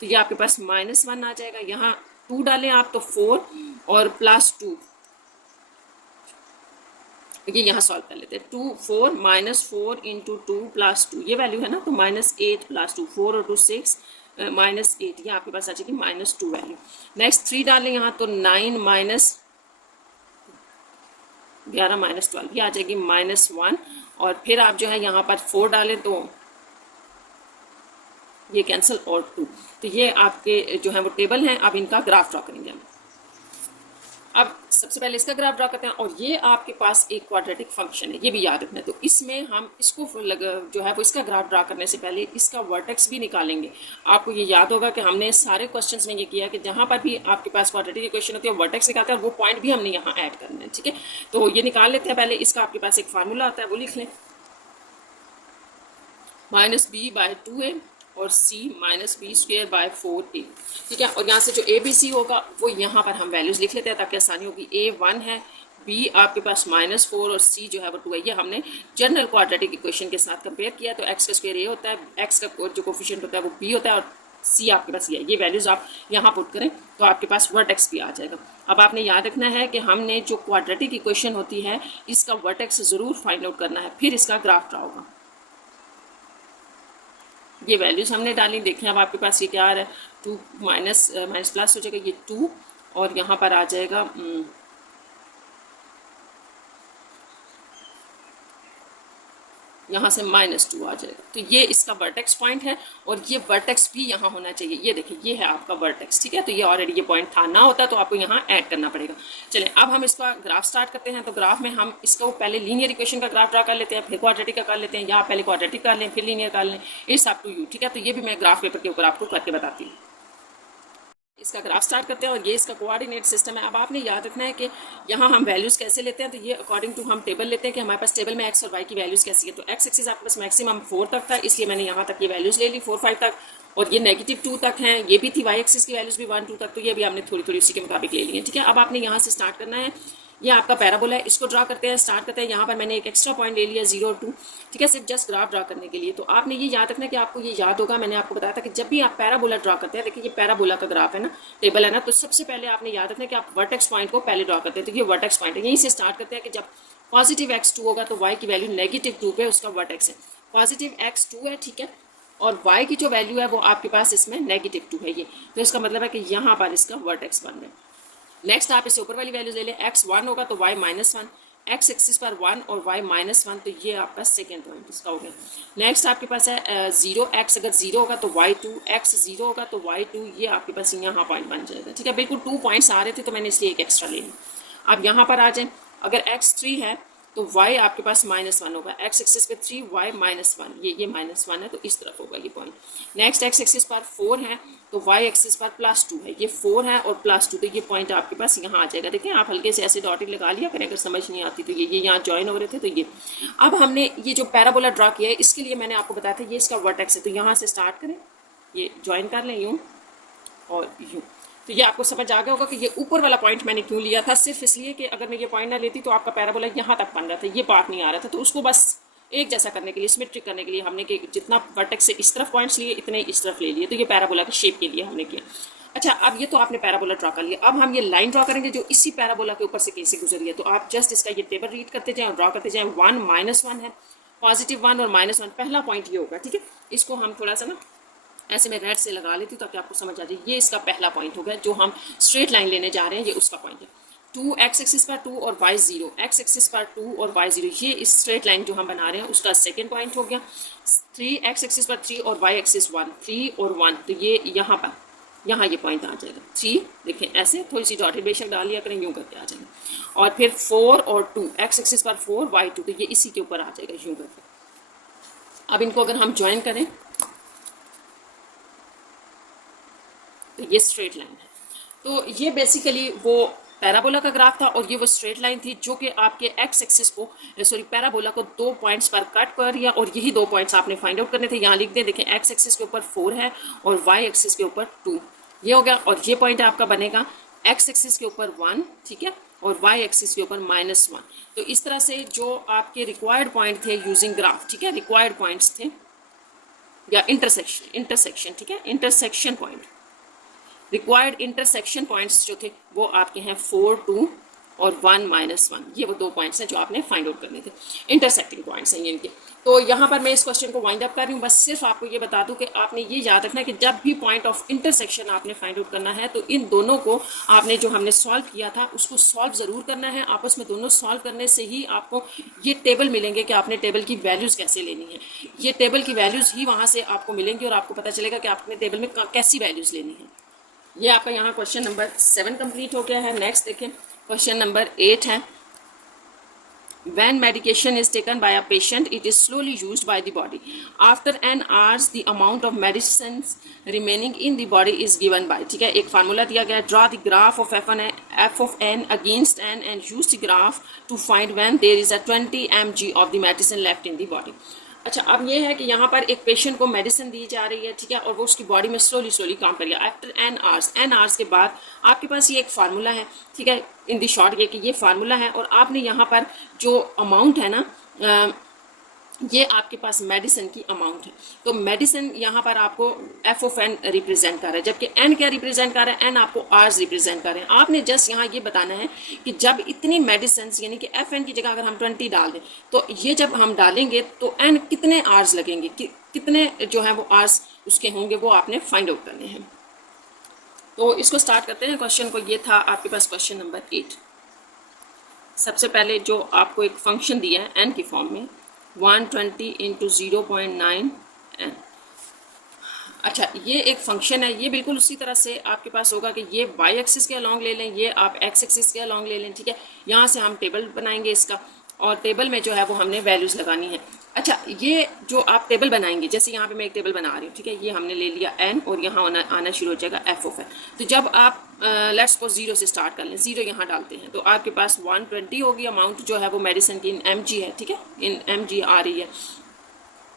तो ये आपके पास -1 आ जाएगा। यहाँ 2 डालें आप तो 4 और प्लस 2, ये यहाँ सॉल्व कर लेते हैं। 2 4 -4 इंटू 2 प्लस 2, ये वैल्यू है ना, तो -8 प्लस 2, 4 और 2 6 -8, ये आपके पास आ जाएगी -2 वैल्यू। नेक्स्ट 3 डालें यहाँ तो 9 -11 -12, ये आ जाएगी -1 और फिर आप जो है यहाँ पर 4 डालें तो ये कैंसिल और 2, तो ये आपके जो है वो टेबल हैं। अब इनका ग्राफ ड्रा करेंगे हम। अब सबसे पहले इसका ग्राफ ड्रा करते हैं और ये आपके पास एक क्वाड्रेटिक फंक्शन है, ये भी याद रखना है। तो इसमें हम इसको जो है वो इसका ग्राफ ड्रा करने से पहले इसका वर्टेक्स भी निकालेंगे। आपको ये याद होगा कि हमने सारे क्वेश्चंस में ये किया कि जहाँ पर भी आपके पास क्वाड्रेटिक इक्वेशन होती है वर्टेक्स निकालते हैं और वो पॉइंट भी हमने यहाँ ऐड करना है। ठीक है, तो ये निकाल लेते हैं पहले। इसका आपके पास एक फार्मूला आता है, वो लिख लें, -b/2a और c -b²/4a। ठीक है, और यहाँ से जो ABC होगा वो यहाँ पर हम वैल्यूज़ लिख लेते हैं ताकि आसानी होगी। a 1 है, b आपके पास -4 और c जो है वो 2 है। ये हमने जनरल क्वाड्रेटिक इक्वेशन के साथ कंपेयर किया, तो x का स्क्वायर a होता है, x का जो कोफिशिएंट होता है वो b होता है और c आपके पास ये वैल्यूज़ आप यहाँ पुट करें तो आपके पास वर्टेक्स भी आ जाएगा। अब आपने याद रखना है कि हमने जो क्वाड्रेटिक इक्वेशन होती है इसका वर्टेक्स ज़रूर फाइंड आउट करना है, फिर इसका ग्राफ ड्रा होगा। ये वैल्यूज हमने डाली, देखें अब आपके पास ये क्या आ रहा है, 2 माइनस प्लस हो जाएगा, ये 2 और यहाँ पर आ जाएगा यहाँ से -2 आ जाएगा। तो ये इसका वर्टेक्स पॉइंट है और ये वर्टेक्स भी यहाँ होना चाहिए। ये देखिए ये है आपका वर्टेक्स। ठीक है, तो ये ऑलरेडी ये पॉइंट था, ना होता तो आपको यहाँ ऐड करना पड़ेगा। चलें अब हम इसका ग्राफ स्टार्ट करते हैं। तो ग्राफ में हम इसको पहले लीनियर इक्वेशन का ग्राफ ड्रा कर लेते हैं, फिर क्वाड्रेटिक का कर लेते हैं, या पहले क्वाड्रेटिक कर लें फिर लीनियर कर लें, इट्स अप टू यू। ठीक है, तो ये भी मैं ग्राफ पेपर के ऊपर आपको करके बताती हूँ। इसका ग्राफ स्टार्ट करते हैं और ये इसका कोऑर्डिनेट सिस्टम है। अब आपने याद रखना है कि यहाँ हम वैल्यूज़ कैसे लेते हैं, तो ये अकॉर्डिंग टू हम टेबल लेते हैं कि हमारे पास टेबल में एक्स और वाई की वैल्यूज़ कैसी है। तो एक्स एक्सिस आपके पास मैक्सिमम 4 तक था, इसलिए मैंने यहाँ तक ये वैल्यूज़ ले ली 4 5 तक, और ये -2 तक हैं, ये भी थी वाई एक्सिस की वैल्यूज़ भी 1 2 तक, तो ये भी हमने थोड़ी थोड़ी उसी के मुताबिक ले ली है। ठीक है, अब आपने यहाँ से स्टार्ट करना है। ये आपका पैराबोला है, इसको ड्रा करते हैं, स्टार्ट करते हैं। यहाँ पर मैंने एक एक्स्ट्रा पॉइंट ले लिया 0 और 2, ठीक है, सिर्फ जस्ट ग्राफ ड्रा करने के लिए। तो आपने ये याद रखना कि आपको ये याद होगा, मैंने आपको बताया था कि जब भी आप पैराबोला ड्रा करते हैं, देखिए ये पैराबोला का ग्राफ है ना, टेबल है ना, तो सबसे पहले आपने याद रखना कि आप वर्टेक्स पॉइंट को पहले ड्रा करते हैं। तो ये वर्टेक्स पॉइंट है, यहीं से स्टार्ट करते हैं कि जब पॉजिटिव x2 होगा तो y की वैल्यू -2 पे उसका वर्टेक्स है, पॉजिटिव x2 है, ठीक है, और y की जो वैल्यू है वो आपके पास इसमें -2 है ये, तो इसका मतलब है कि यहाँ पर इसका वर्टेक्स बन रहा है। नेक्स्ट आप इसे ऊपर वाली वैल्यूज ले लें, x1 होगा तो y -1, x एक्सिस पर 1 और y -1, तो ये आपका सेकेंड पॉइंट इसका हो गया। नेक्स्ट आपके पास है 0, x अगर 0 होगा तो y2, x 0 होगा तो y2, ये आपके पास यहाँ पॉइंट बन जाएगा। ठीक है, बिल्कुल 2 पॉइंट्स आ रहे थे तो मैंने इसलिए एक एक्स्ट्रा ले लिया। अब यहाँ पर आ जाए, अगर x 3 है तो y आपके पास -1 होगा, x एक्सिस पे 3, y -1, ये -1 है तो इस तरफ होगा ये पॉइंट। नेक्स्ट x एक्सिस पर 4 है तो y एक्सिस पर +2 है, ये 4 है और +2, तो ये पॉइंट आपके पास यहाँ आ जाएगा। देखिए आप हल्के से ऐसे डॉटेड लगा लिया करें, अगर समझ नहीं आती तो ये यहाँ ज्वाइन हो रहे थे तो ये। अब हमने ये जो पैराबोला ड्रा किया है, इसके लिए मैंने आपको बताया था ये इसका वर्टेक्स है, तो यहाँ से स्टार्ट करें, ये ज्वाइन कर लें यूँ और यूँ, तो ये आपको समझ आ गया होगा कि ये ऊपर वाला पॉइंट मैंने क्यों लिया था, सिर्फ इसलिए कि अगर मैं ये पॉइंट ना लेती तो आपका पैराबोला यहाँ तक बन रहा था, ये पार्ट नहीं आ रहा था, तो उसको बस एक जैसा करने के लिए, सिमेट्रिक करने के लिए हमने कि जितना वर्टेक्स से इस तरफ पॉइंट्स लिए इतने इस तरफ ले लिए, तो ये पैराबोला की शेप के लिए हमने किया। अच्छा, अब ये तो आपने पैराबोला ड्रा कर लिया, अब हम ये लाइन ड्रा करेंगे जो इसी पैराबोला के ऊपर से कैसे गुजरी है। तो आप जस्ट इसका ये टेबल रीड करते जाएं और ड्रा करते जाएं। 1 -1 है, +1 और -1, पहला पॉइंट ये होगा। ठीक है, इसको हम थोड़ा सा ना ऐसे मैं रेड से लगा लेती हूँ ताकि आपको समझ आ जाए। ये इसका पहला पॉइंट हो गया, जो हम स्ट्रेट लाइन लेने जा रहे हैं, ये उसका पॉइंट है। 2 x एक्सिस पर 2 और y 0, x एक्सिस पर 2 और y 0, ये इस स्ट्रेट लाइन जो हम बना रहे हैं उसका सेकेंड पॉइंट हो गया। 3 x एक्सिस पर 3 और y एक्सिस 1, 3 और 1, तो ये यहाँ पर यहाँ ये पॉइंट आ जाएगा 3, देखें ऐसे थोड़ी सी डॉटेड बेशक डाल लिया करें, यूँ करके आ जाएगा। और फिर 4 और 2, x एक्सिस पर 4 y 2, तो ये इसी के ऊपर आ जाएगा यूँ करके। अब इनको अगर हम ज्वाइन करें तो ये स्ट्रेट लाइन है। तो ये बेसिकली वो पैराबोला का ग्राफ था और ये वो स्ट्रेट लाइन थी जो कि आपके एक्स एक्सिस को पैराबोला को 2 पॉइंट्स पर कट कर दिया, और यही 2 पॉइंट्स आपने फाइंड आउट करने थे। यहाँ लिख दें, देखें एक्स एक्सिस के ऊपर 4 है और वाई एक्सिस के ऊपर 2, ये हो गया। और ये पॉइंट आपका बनेगा एक्स एक्सिस के ऊपर 1, ठीक है, और वाई एक्सिस के ऊपर -1। तो इस तरह से जो आपके रिक्वायर्ड पॉइंट थे यूजिंग ग्राफ, ठीक है, रिक्वायर्ड पॉइंट्स थे या इंटरसेक्शन, ठीक है, intersection point, required intersection points जो थे वो आपके हैं 4 2 और 1 -1, ये वो 2 पॉइंट्स हैं जो आपने फाइंड आउट करने थे, इंटरसेक्टिंग पॉइंट्स हैं ये इनके। तो यहाँ पर मैं इस क्वेश्चन को वाइंड अप कर रही हूँ, बस सिर्फ आपको ये बता दूँ कि आपने ये याद रखना है कि जब भी पॉइंट ऑफ इंटरसेक्शन आपने फाइंड आउट करना है तो इन दोनों को आपने जो हमने सॉल्व किया था उसको सॉल्व ज़रूर करना है। आपस में दोनों सॉल्व करने से ही आपको ये टेबल मिलेंगे कि आपने टेबल की वैल्यूज़ कैसे लेनी है। ये टेबल की वैल्यूज़ ही वहाँ से आपको मिलेंगी और आपको पता चलेगा कि आपने टेबल में कैसी वैल्यूज़ लेनी है। ये आपका यहाँ क्वेश्चन नंबर 7 कंप्लीट हो गया है। नेक्स्ट देखें, क्वेश्चन नंबर 8 है, when medication is taken by a patient it is slowly used by the body, after n hours the amount of medicines remaining in the body is given by, ठीक है, एक formula दिया गया है, draw the graph of f of n against n and use the graph to find when there is a 20 mg of the medicine left in the body। अच्छा, अब ये है कि यहाँ पर एक पेशेंट को मेडिसिन दी जा रही है, ठीक है, और वो उसकी बॉडी में स्लोली काम करेगा। आफ्टर n आवर्स के बाद आपके पास ये एक फार्मूला है, ठीक है, इन दी शॉर्ट ये कि ये फार्मूला है और आपने यहाँ पर जो अमाउंट है ना, ये आपके पास मेडिसिन की अमाउंट है। तो मेडिसिन यहाँ पर आपको एफ ऑफ एन रिप्रेजेंट कर रहा है, जबकि एन क्या रिप्रेजेंट कर रहा है, एन आपको आर्स रिप्रेजेंट कर रहे हैं। आपने जस्ट यहाँ ये बताना है कि जब इतनी मेडिसिन यानी कि एफ एन की जगह अगर हम 20 डाल दें तो ये जब हम डालेंगे तो एन कितने आर्स लगेंगे, कितने जो है वो आर्स उसके होंगे, वो आपने फाइंड आउट करने हैं। तो इसको स्टार्ट करते हैं क्वेश्चन को। ये था आपके पास क्वेश्चन नंबर 8। सबसे पहले जो आपको एक फंक्शन दिया है एन की फॉर्म में, 120 × 0.9 n। अच्छा, ये एक फंक्शन है, ये बिल्कुल उसी तरह से आपके पास होगा कि ये y एक्सिस के अलॉन्ग ले लें, ये आप x एक्सिस के अलॉन्ग ले लें, ठीक है। यहाँ से हम टेबल बनाएंगे इसका, और टेबल में जो है वो हमने वैल्यूज़ लगानी है। अच्छा, ये जो आप टेबल बनाएंगे, जैसे यहाँ पे मैं एक टेबल बना रही हूँ, ठीक है, ये हमने ले लिया n और यहाँ आना शुरू हो जाएगा f ऑफ n। तो जब आप लेट्स सपोज 0 से स्टार्ट कर लें, 0 यहाँ डालते हैं तो आपके पास 120 होगी। अमाउंट जो है वो मेडिसिन की इन mg है, ठीक है, इन mg आ रही है।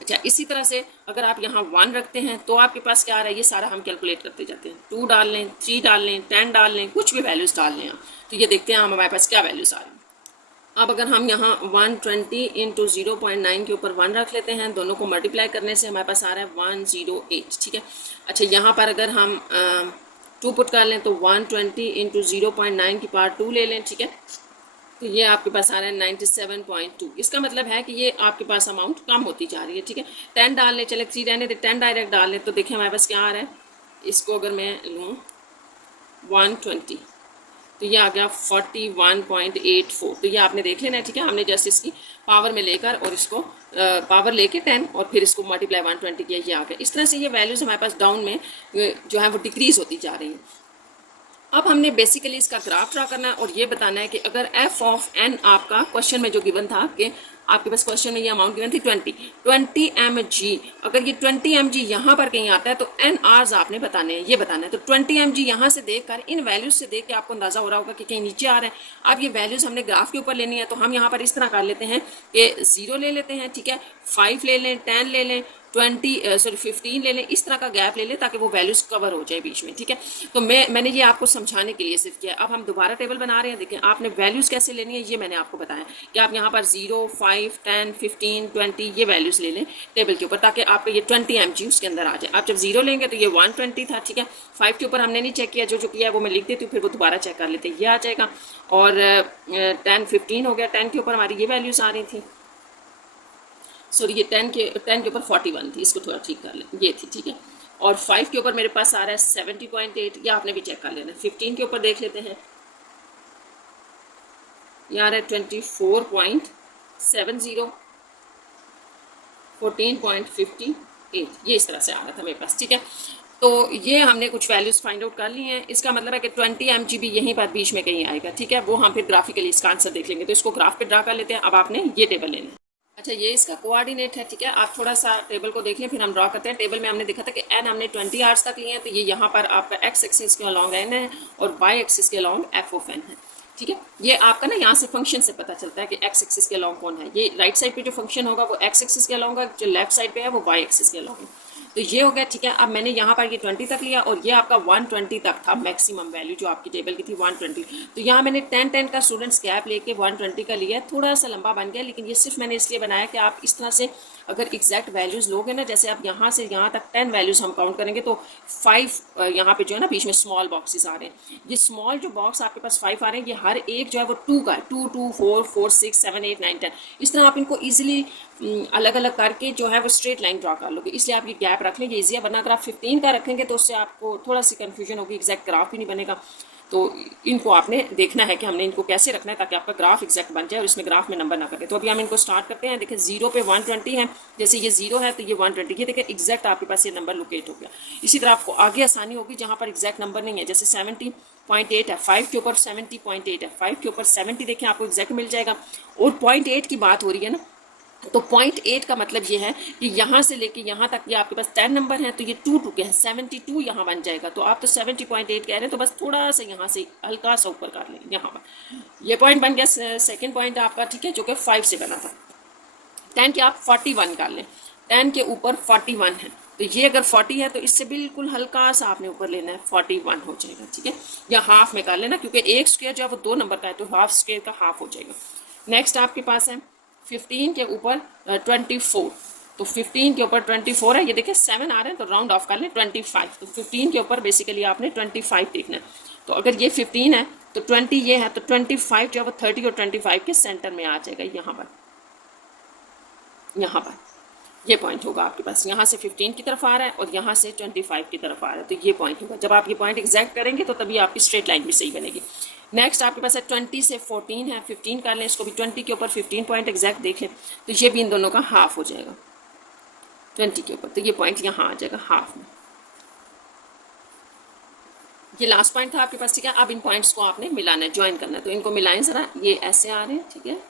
अच्छा, इसी तरह से अगर आप यहाँ 1 रखते हैं तो आपके पास क्या आ रहा है, ये सारा हम कैलकुलेट करते जाते हैं। 2 डाल लें, 3 डाल लें, 10 डाल लें, कुछ भी वैल्यूज़ डाल लें आप, तो ये देखते हैं हम हमारे पास क्या वैल्यूज़ आ रही हैं। अब अगर हम यहाँ 120 इंटू 0.9 के ऊपर 1 रख लेते हैं, दोनों को मल्टीप्लाई करने से हमारे पास आ रहा है 108, ठीक है। अच्छा, यहाँ पर अगर हम 2 पुट कर लें तो 120 इंटू 0.9 की पावर 2 ले लें, ठीक है, तो ये आपके पास आ रहा है 97.2। इसका मतलब है कि ये आपके पास अमाउंट कम होती जा रही है, ठीक है। 10 डाल लें, चले 3 रहने, 10 डायरेक्ट डाल लें तो देखिए हमारे पास क्या आ रहा है। इसको अगर मैं लूँ 120 तो ये आ गया 41.84। तो ये आपने देख लेना है, ठीक है। हमने जस्ट इसकी पावर में लेकर और इसको पावर लेके 10 और फिर इसको मल्टीप्लाई 120 किया, ये आ गया। इस तरह से ये वैल्यूज़ हमारे पास डाउन में जो है वो डिक्रीज होती जा रही हैं। अब हमने बेसिकली इसका ग्राफ ड्रा करना है और ये बताना है कि अगर f ऑफ n आपका क्वेश्चन में जो गिवन था कि आपके पास क्वेश्चन में ये अमाउंट गिवन थी 20 mg, अगर ये 20 mg यहाँ पर कहीं आता है तो n आवर्स आपने बताने हैं, ये बताना है। तो 20 mg यहाँ से देखकर इन वैल्यूज से देख के आपको अंदाजा हो रहा होगा कि कहीं नीचे आ रहे हैं। अब ये वैल्यूज हमने ग्राफ के ऊपर लेनी है, तो हम यहाँ पर इस तरह कर लेते हैं कि 0 ले लेते हैं, ठीक है, 5 ले लें, 10 ले लें, 15 ले लें, इस तरह का गैप ले लें ताकि वो वैल्यूज कवर हो जाए बीच में, ठीक है। तो मैंने ये आपको समझाने के लिए सिर्फ किया। अब हम दोबारा टेबल बना रहे हैं, देखें आपने वैल्यूज कैसे लेनी है ये मैंने आपको बताया कि आप यहाँ पर 0, 5, 10, 15, 20 ये वैल्यूज ले लें टेबल के ऊपर ताकि आपको ये 20 mg उसके अंदर आ जाए। आप जब 0 लेंगे तो ये 120 था, ठीक है। 5 के ऊपर हमने नहीं चेक किया, जो किया है वो मैं लिख देती हूँ, फिर वो दोबारा चेक कर लेते हैं, ये आ जाएगा। और 10, 15 हो गया, 10 के ऊपर हमारी ये वैल्यूज आ रही थी, सॉरी ये 10 के ऊपर 41 थी, इसको थोड़ा ठीक कर लें, ये थी, ठीक है। और 5 के ऊपर मेरे पास आ रहा है 70.8, या आपने भी चेक कर लेना। 15 के ऊपर देख लेते हैं, ये आ रहा है 24.70, 14.58, ये इस तरह से आ रहा था मेरे पास, ठीक है। तो ये हमने कुछ वैल्यूज़ फाइंड आउट कर ली हैं। इसका मतलब है कि 20 mg भी यहीं पर बीच में कहीं आएगा, ठीक है। वो हम फिर ग्राफिकली इसका आंसर देख लेंगे। तो इसको ग्राफ पे ड्रा कर लेते हैं। अब आपने ये टेबल लेना है। अच्छा, ये इसका कोऑर्डिनेट है, ठीक है। आप थोड़ा सा टेबल को देख लें, फिर हम ड्रा करते हैं। टेबल में हमने देखा था कि n हमने 20 आवर्स तक लिए हैं, तो ये यहाँ पर आपका x एक्सिस के अलॉन्ग n है और y एक्सिस के अलॉन्ग f ऑफ n है, ठीक है। ये आपका ना यहाँ से फंक्शन से पता चलता है कि x एक्सिस के अलॉन्ग कौन है। ये राइट साइड पे जो फंक्शन होगा वो x एक्सिस के अलॉन्ग है, जो लेफ्ट साइड पे है वो y एक्सिस के अलॉन्ग है। तो ये हो गया, ठीक है। अब मैंने यहाँ पर ये 20 तक लिया और ये आपका 120 तक था मैक्सिमम वैल्यू जो आपकी टेबल की थी 120। तो यहाँ मैंने 10 का स्टूडेंट्स गैप लेके 120 का लिया। थोड़ा सा लंबा बन गया, लेकिन ये सिर्फ मैंने इसलिए बनाया कि आप इस तरह से अगर एग्जैक्ट वैल्यूज़ लोगे ना, जैसे आप यहाँ से यहाँ तक 10 वैल्यूज़ हम काउंट करेंगे तो 5 यहाँ पे जो है ना बीच में स्मॉल बॉक्सेस आ रहे हैं। ये स्मॉल जो बॉक्स आपके पास 5 आ रहे हैं, ये हर एक जो है वो 2 का है, 2, 2, 4, 4, 6, 7, 8, 9, 10। इस तरह आप इनको ईजिली अलग अलग करके जो है वो स्ट्रेट लाइन ड्रा कर लोगे, इसलिए आप ये गैप रख लेंगे ईजी है। वरना अगर आप 15 का रखेंगे तो उससे आपको थोड़ा सी कन्फ्यूजन होगी, एग्जैक्ट ग्राफ भी नहीं बनेगा। तो इनको आपने देखना है कि हमने इनको कैसे रखना है ताकि आपका ग्राफ एग्जैक्ट बन जाए और इसमें ग्राफ में नंबर ना कटे। तो अभी हम इनको स्टार्ट करते हैं। देखिए 0 पे 120 है, जैसे ये 0 है तो ये 120, ये देखिए एग्जैक्ट आपके पास ये नंबर लोकेट हो गया। इसी तरह आपको आगे आसानी होगी जहाँ पर एग्जैक्ट नंबर नहीं है, जैसे 70.8 है, 5 के ऊपर 70.8 है, 5 के ऊपर 70 देखें आपको एग्जैक्ट मिल जाएगा। और 0.8 की बात हो रही है ना, तो 0.8 का मतलब ये है कि यहाँ से लेके यहाँ तक ये आपके पास 10 नंबर हैं, तो ये 2 टू के हैं, 72 यहाँ बन जाएगा। तो आप तो 70.8 कह रहे हैं, तो बस थोड़ा सा यहाँ से हल्का सा ऊपर कर लें, यहाँ पर ये पॉइंट बन गया। सेकंड पॉइंट आपका, ठीक है, जो कि 5 से बना था। 10 के आप 41 कर लें, 10 के ऊपर 41 है, तो ये अगर 40 है तो इससे बिल्कुल हल्का सा आपने ऊपर लेना है, 41 हो जाएगा, ठीक है। या हाफ में कर लेना, क्योंकि एक स्क्वायर जो है वो 2 नंबर का है, तो हाफ स्क्वायर का हाफ हो जाएगा। नेक्स्ट आपके पास है 15 के ऊपर 24, तो 15 के ऊपर 24 है, ये देखिए 7 आ रहे हैं तो राउंड ऑफ कर लें 25। तो 15 के ऊपर बेसिकली आपने 25 देखना है। तो अगर ये 15 है तो 20 ये है, तो 25 जो है वो 30 और 25 के सेंटर में आ जाएगा। यहाँ पर ये पॉइंट होगा आपके पास, यहाँ से 15 की तरफ आ रहा है और यहाँ से 25 की तरफ आ रहा है, तो ये पॉइंट होगा। जब आप ये पॉइंट एग्जैक्ट करेंगे तो तभी आपकी स्ट्रेट लाइन भी सही बनेगी। नेक्स्ट आपके पास है 20 से 14 है, 15 कर लें इसको भी, 20 के ऊपर 15 पॉइंट एग्जैक्ट देख लें, तो ये भी इन दोनों का हाफ हो जाएगा 20 के ऊपर, तो ये पॉइंट यहाँ आ जाएगा हाफ में। ये लास्ट पॉइंट था आपके पास, ठीक है। अब इन पॉइंट्स को आपने मिलाना है, ज्वाइन करना है, तो इनको मिलाएं ज़रा। ये ऐसे आ रहे हैं, ठीक है,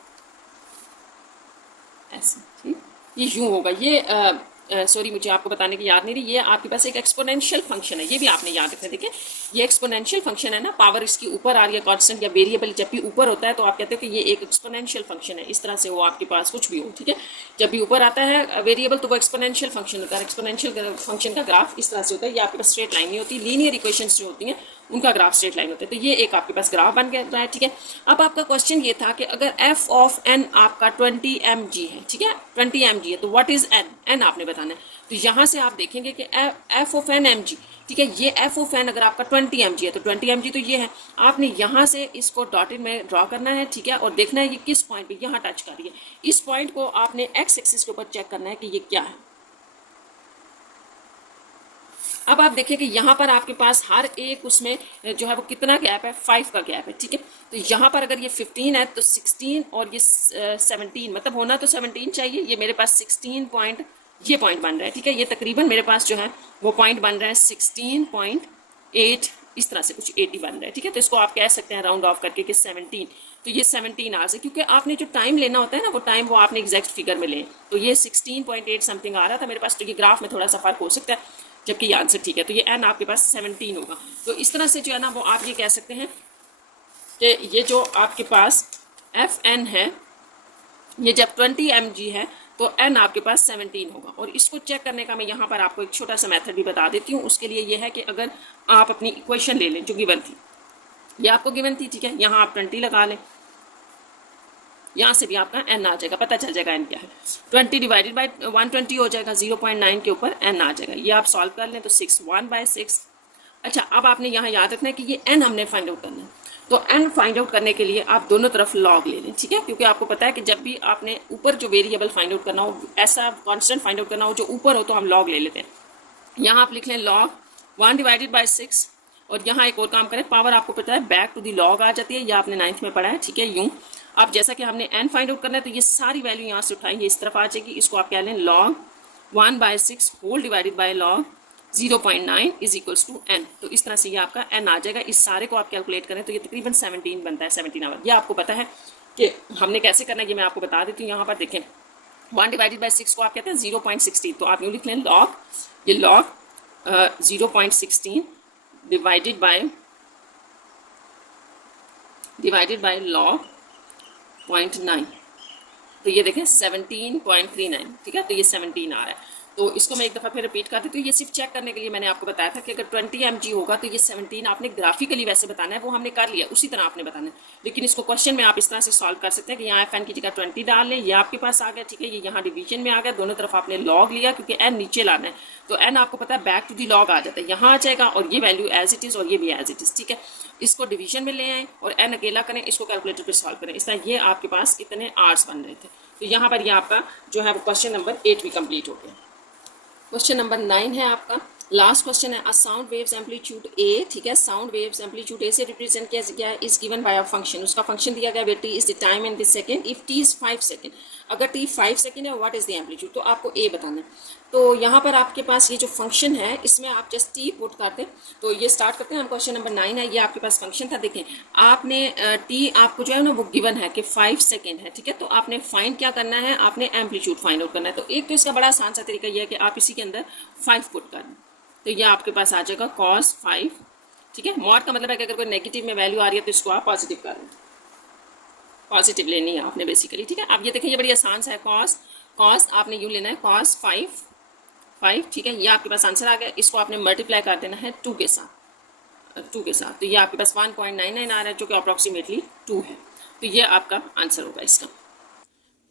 ऐसे, ठीक। ये यूं होगा, ये सॉरी मुझे आपको बताने की याद नहीं रही, ये आपके पास एक एक्सपोनेंशियल फंक्शन है, ये भी आपने याद रखना। देखिए ये एक्सपोनेंशियल फंक्शन है ना, पावर इसकी ऊपर आ रही है, कांस्टेंट या वेरिएबल जब भी ऊपर होता है तो आप कहते हो कि ये एक एक्सपोनेंशियल फंक्शन है। इस तरह से वो आपके पास कुछ भी हो, ठीक है, जब भी ऊपर आता है वेरिएबल तो वो एक्सपोनेंशियल फंक्शन होता है। एक्सपोनेंशियल फंक्शन का ग्राफ इस तरह से होता है, ये आपके पास स्ट्रेट लाइन नहीं होती, लीनियर इक्वेशंस जो होती हैं उनका ग्राफ स्ट्रेट लाइन होता है। तो ये एक आपके पास ग्राफ बन गया है, ठीक है। अब आपका क्वेश्चन ये था कि अगर f ऑफ n आपका 20 mg है, ठीक है, 20 mg है, तो व्हाट इज n, n आपने बताना है। तो यहाँ से आप देखेंगे कि f ऑफ n mg, ठीक है, ये f ऑफ n अगर आपका 20 mg है तो 20 mg तो ये है, आपने यहाँ से इसको डॉटेड में ड्रॉ करना है, ठीक है, और देखना है ये किस पॉइंट पे यहाँ टच कर रही है। इस पॉइंट को आपने x एक्सिस के ऊपर चेक करना है कि ये क्या है। अब आप देखिए कि यहाँ पर आपके पास हर एक उसमें जो है वो कितना गैप है, 5 का गैप है, ठीक है। तो यहाँ पर अगर ये 15 है तो 16 और ये 17, मतलब होना तो 17 चाहिए, ये मेरे पास 16 पॉइंट, ये पॉइंट बन रहा है, ठीक है, ये तकरीबन मेरे पास जो है वो पॉइंट बन रहा है 16.8, इस तरह से कुछ 80 बन रहा है, ठीक है। तो इसको आप कह सकते हैं राउंड ऑफ करके कि 17, तो ये 17 आवर्स है, क्योंकि आपने जो टाइम लेना होता है ना वो टाइम वो आपने एग्जैक्ट फिगर में लें। तो ये 16.8 समथिंग आ रहा था मेरे पास, तो ये ग्राफ में थोड़ा सा फर्क हो सकता है, जबकि ये आंसर ठीक है। तो ये n आपके पास 17 होगा। तो इस तरह से जो है ना वो आप ये कह सकते हैं कि ये जो आपके पास Fn है, ये जब 20 mg है तो n आपके पास 17 होगा। और इसको चेक करने का मैं यहाँ पर आपको एक छोटा सा मेथड भी बता देती हूँ। उसके लिए ये है कि अगर आप अपनी इक्वेशन ले लें जो गिवन थी, ये आपको गिवन थी, ठीक है, यहाँ आप 20 लगा लें, यहाँ से भी आपका n आ जाएगा, पता चल जाएगा n क्या है। 20 डिवाइडेड बाई 120 हो जाएगा, 0.9 के ऊपर n आ जाएगा। ये आप सॉल्व कर लें तो 6 1/6। अच्छा, अब आपने यहाँ याद रखना है कि ये n हमने फाइंड आउट करना है। तो n फाइंड आउट करने के लिए आप दोनों तरफ log ले लें, ठीक है, क्योंकि आपको पता है कि जब भी आपने ऊपर जो वेरिएबल फाइंड आउट करना हो, ऐसा कॉन्स्टेंट फाइंड आउट करना हो जो ऊपर हो, तो हम log ले लेते हैं। यहाँ आप लिख लें log 1/6। और यहाँ एक और काम करें, पावर आपको पता है बैक टू दी लॉग आ जाती है, ये आपने 9th में पढ़ा है, ठीक है। यूँ अब जैसा कि हमने n फाइंड आउट करना है तो ये सारी वैल्यू यहाँ से उठाएंगे, इस तरफ आ जाएगी, इसको आप कह लें log 1/6 whole divided by log 0.9 is equals to n। तो इस तरह से ये आपका n आ जाएगा। इस सारे को आप कैलकुलेट करें तो ये तकरीबन 17 बनता है, 17 आवर। ये आपको पता है कि हमने कैसे करना है, ये मैं आपको बता देती हूँ। यहाँ पर देखें 1/6 को आप कहते हैं 0.16, तो आप यूँ लिख लें log, ये log 0.16 डिवाइडेड बाय log 0.9, तो ये देखें 17.39, ठीक है, तो ये 17 आ रहा है। तो इसको मैं एक दफ़ा फिर रिपीट कर देती हूँ। ये सिर्फ चेक करने के लिए मैंने आपको बताया था कि अगर 20 mg होगा तो ये 17 आपने ग्राफिकली वैसे बताना है, वो हमने कर लिया, उसी तरह आपने बताना है। लेकिन इसको क्वेश्चन में आप इस तरह से सॉल्व कर सकते हैं कि यहाँ fn की जगह 20 डाल लें, ये आपके पास आ गया, ठीक है, ये यहाँ डिवीजन में आ गया, दोनों तरफ आपने log लिया क्योंकि n नीचे लाना है, तो n आपको पता है बैक टू दी log आ जाता है, यहाँ आ जाएगा, और ये वैल्यू एज इट इज़ और ये भी एज इट इज़, ठीक है। इसको डिवीजन में ले आए और n अकेला करें, इसको कैलकुलेटर पर सॉल्व करें। इस तरह ये आपके पास कितने आर्स बन रहे थे। तो यहाँ पर ये आपका जो है वो क्वेश्चन नंबर 8 भी कंप्लीट हो गया। क्वेश्चन नंबर 9 है आपका, लास्ट क्वेश्चन है। अ साउंड वेव्स एम्पलीट्यूड ए, ठीक है, साउंड वेव्स एम्पलीट्यूड ए से रिप्रेजेंट किया गया है, is given by a function. उसका फंक्शन दिया गया है T is the time in this second if T is 5 second. अगर टी 5 सेकंड है, व्हाट इज द एम्पलीट्यूड, तो आपको ए बताना है। तो यहाँ पर आपके पास ये जो फंक्शन है इसमें आप जस्ट टी पुट कर दें। तो ये स्टार्ट करते हैं हम, क्वेश्चन नंबर 9 है, ये आपके पास फंक्शन था। देखें आपने टी आपको जो है ना वो गिवन है कि 5 सेकेंड है, ठीक है। तो आपने फाइंड क्या करना है, आपने एम्पलीट्यूड फाइंड आउट करना है। तो एक तो इसका बड़ा आसान सा तरीका ये है कि आप इसी के अंदर 5 पुट कर दें, तो ये आपके पास आ जाएगा cos 5, ठीक है। मॉड का मतलब है कि अगर कोई नेगेटिव में वैल्यू आ रही है तो इसको आप पॉजिटिव कर लें, पॉजिटिव लेनी है आपने बेसिकली, ठीक है। अब ये देखें ये बड़ी आसान सा है, कॉस आपने यूँ लेना है cos 5, ठीक है, ये आपके पास आंसर आ गया। इसको आपने मल्टीप्लाई कर देना है 2 के साथ, तो ये आपके पास 1.99 आ रहा है जो कि अप्रॉक्सीमेटली 2 है। तो ये आपका आंसर होगा इसका।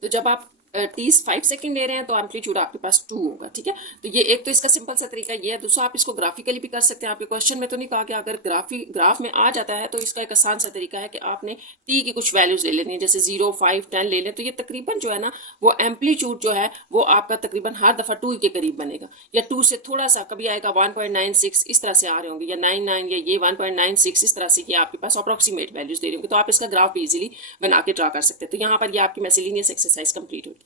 तो जब आप टी 5 सेकंड ले रहे हैं तो एम्पलीट्यूड आपके पास 2 होगा, ठीक है। तो ये एक तो इसका सिंपल सा तरीका ये है। दूसरा आप इसको ग्राफिकली भी कर सकते हैं। आपके क्वेश्चन में तो नहीं कहा कि अगर ग्राफ में आ जाता है तो इसका एक आसान सा तरीका है कि आपने टी की कुछ वैल्यूज ले लेनी है, जैसे 0, 5, 10 ले लें, तो ये तकरीबन जो है ना वो एम्पलीट्यूड जो है वो आपका तकरीबन हर दफ़ा 2 के करीब बनेगा, या 2 से थोड़ा सा, कभी आएगा 1.96 इस तरह से आ रहे होंगे, या 99, या ये 1.96 इस तरह से, ये आपके पास अप्रॉक्सीमेट वैल्यूज दे रहे होंगे। तो आप इसका ग्राफ भी इजीली बना के ड्रा कर सकते हैं। तो यहाँ पर ये आपकी मिसलेनियस एक्सरसाइज कंप्लीट होगी।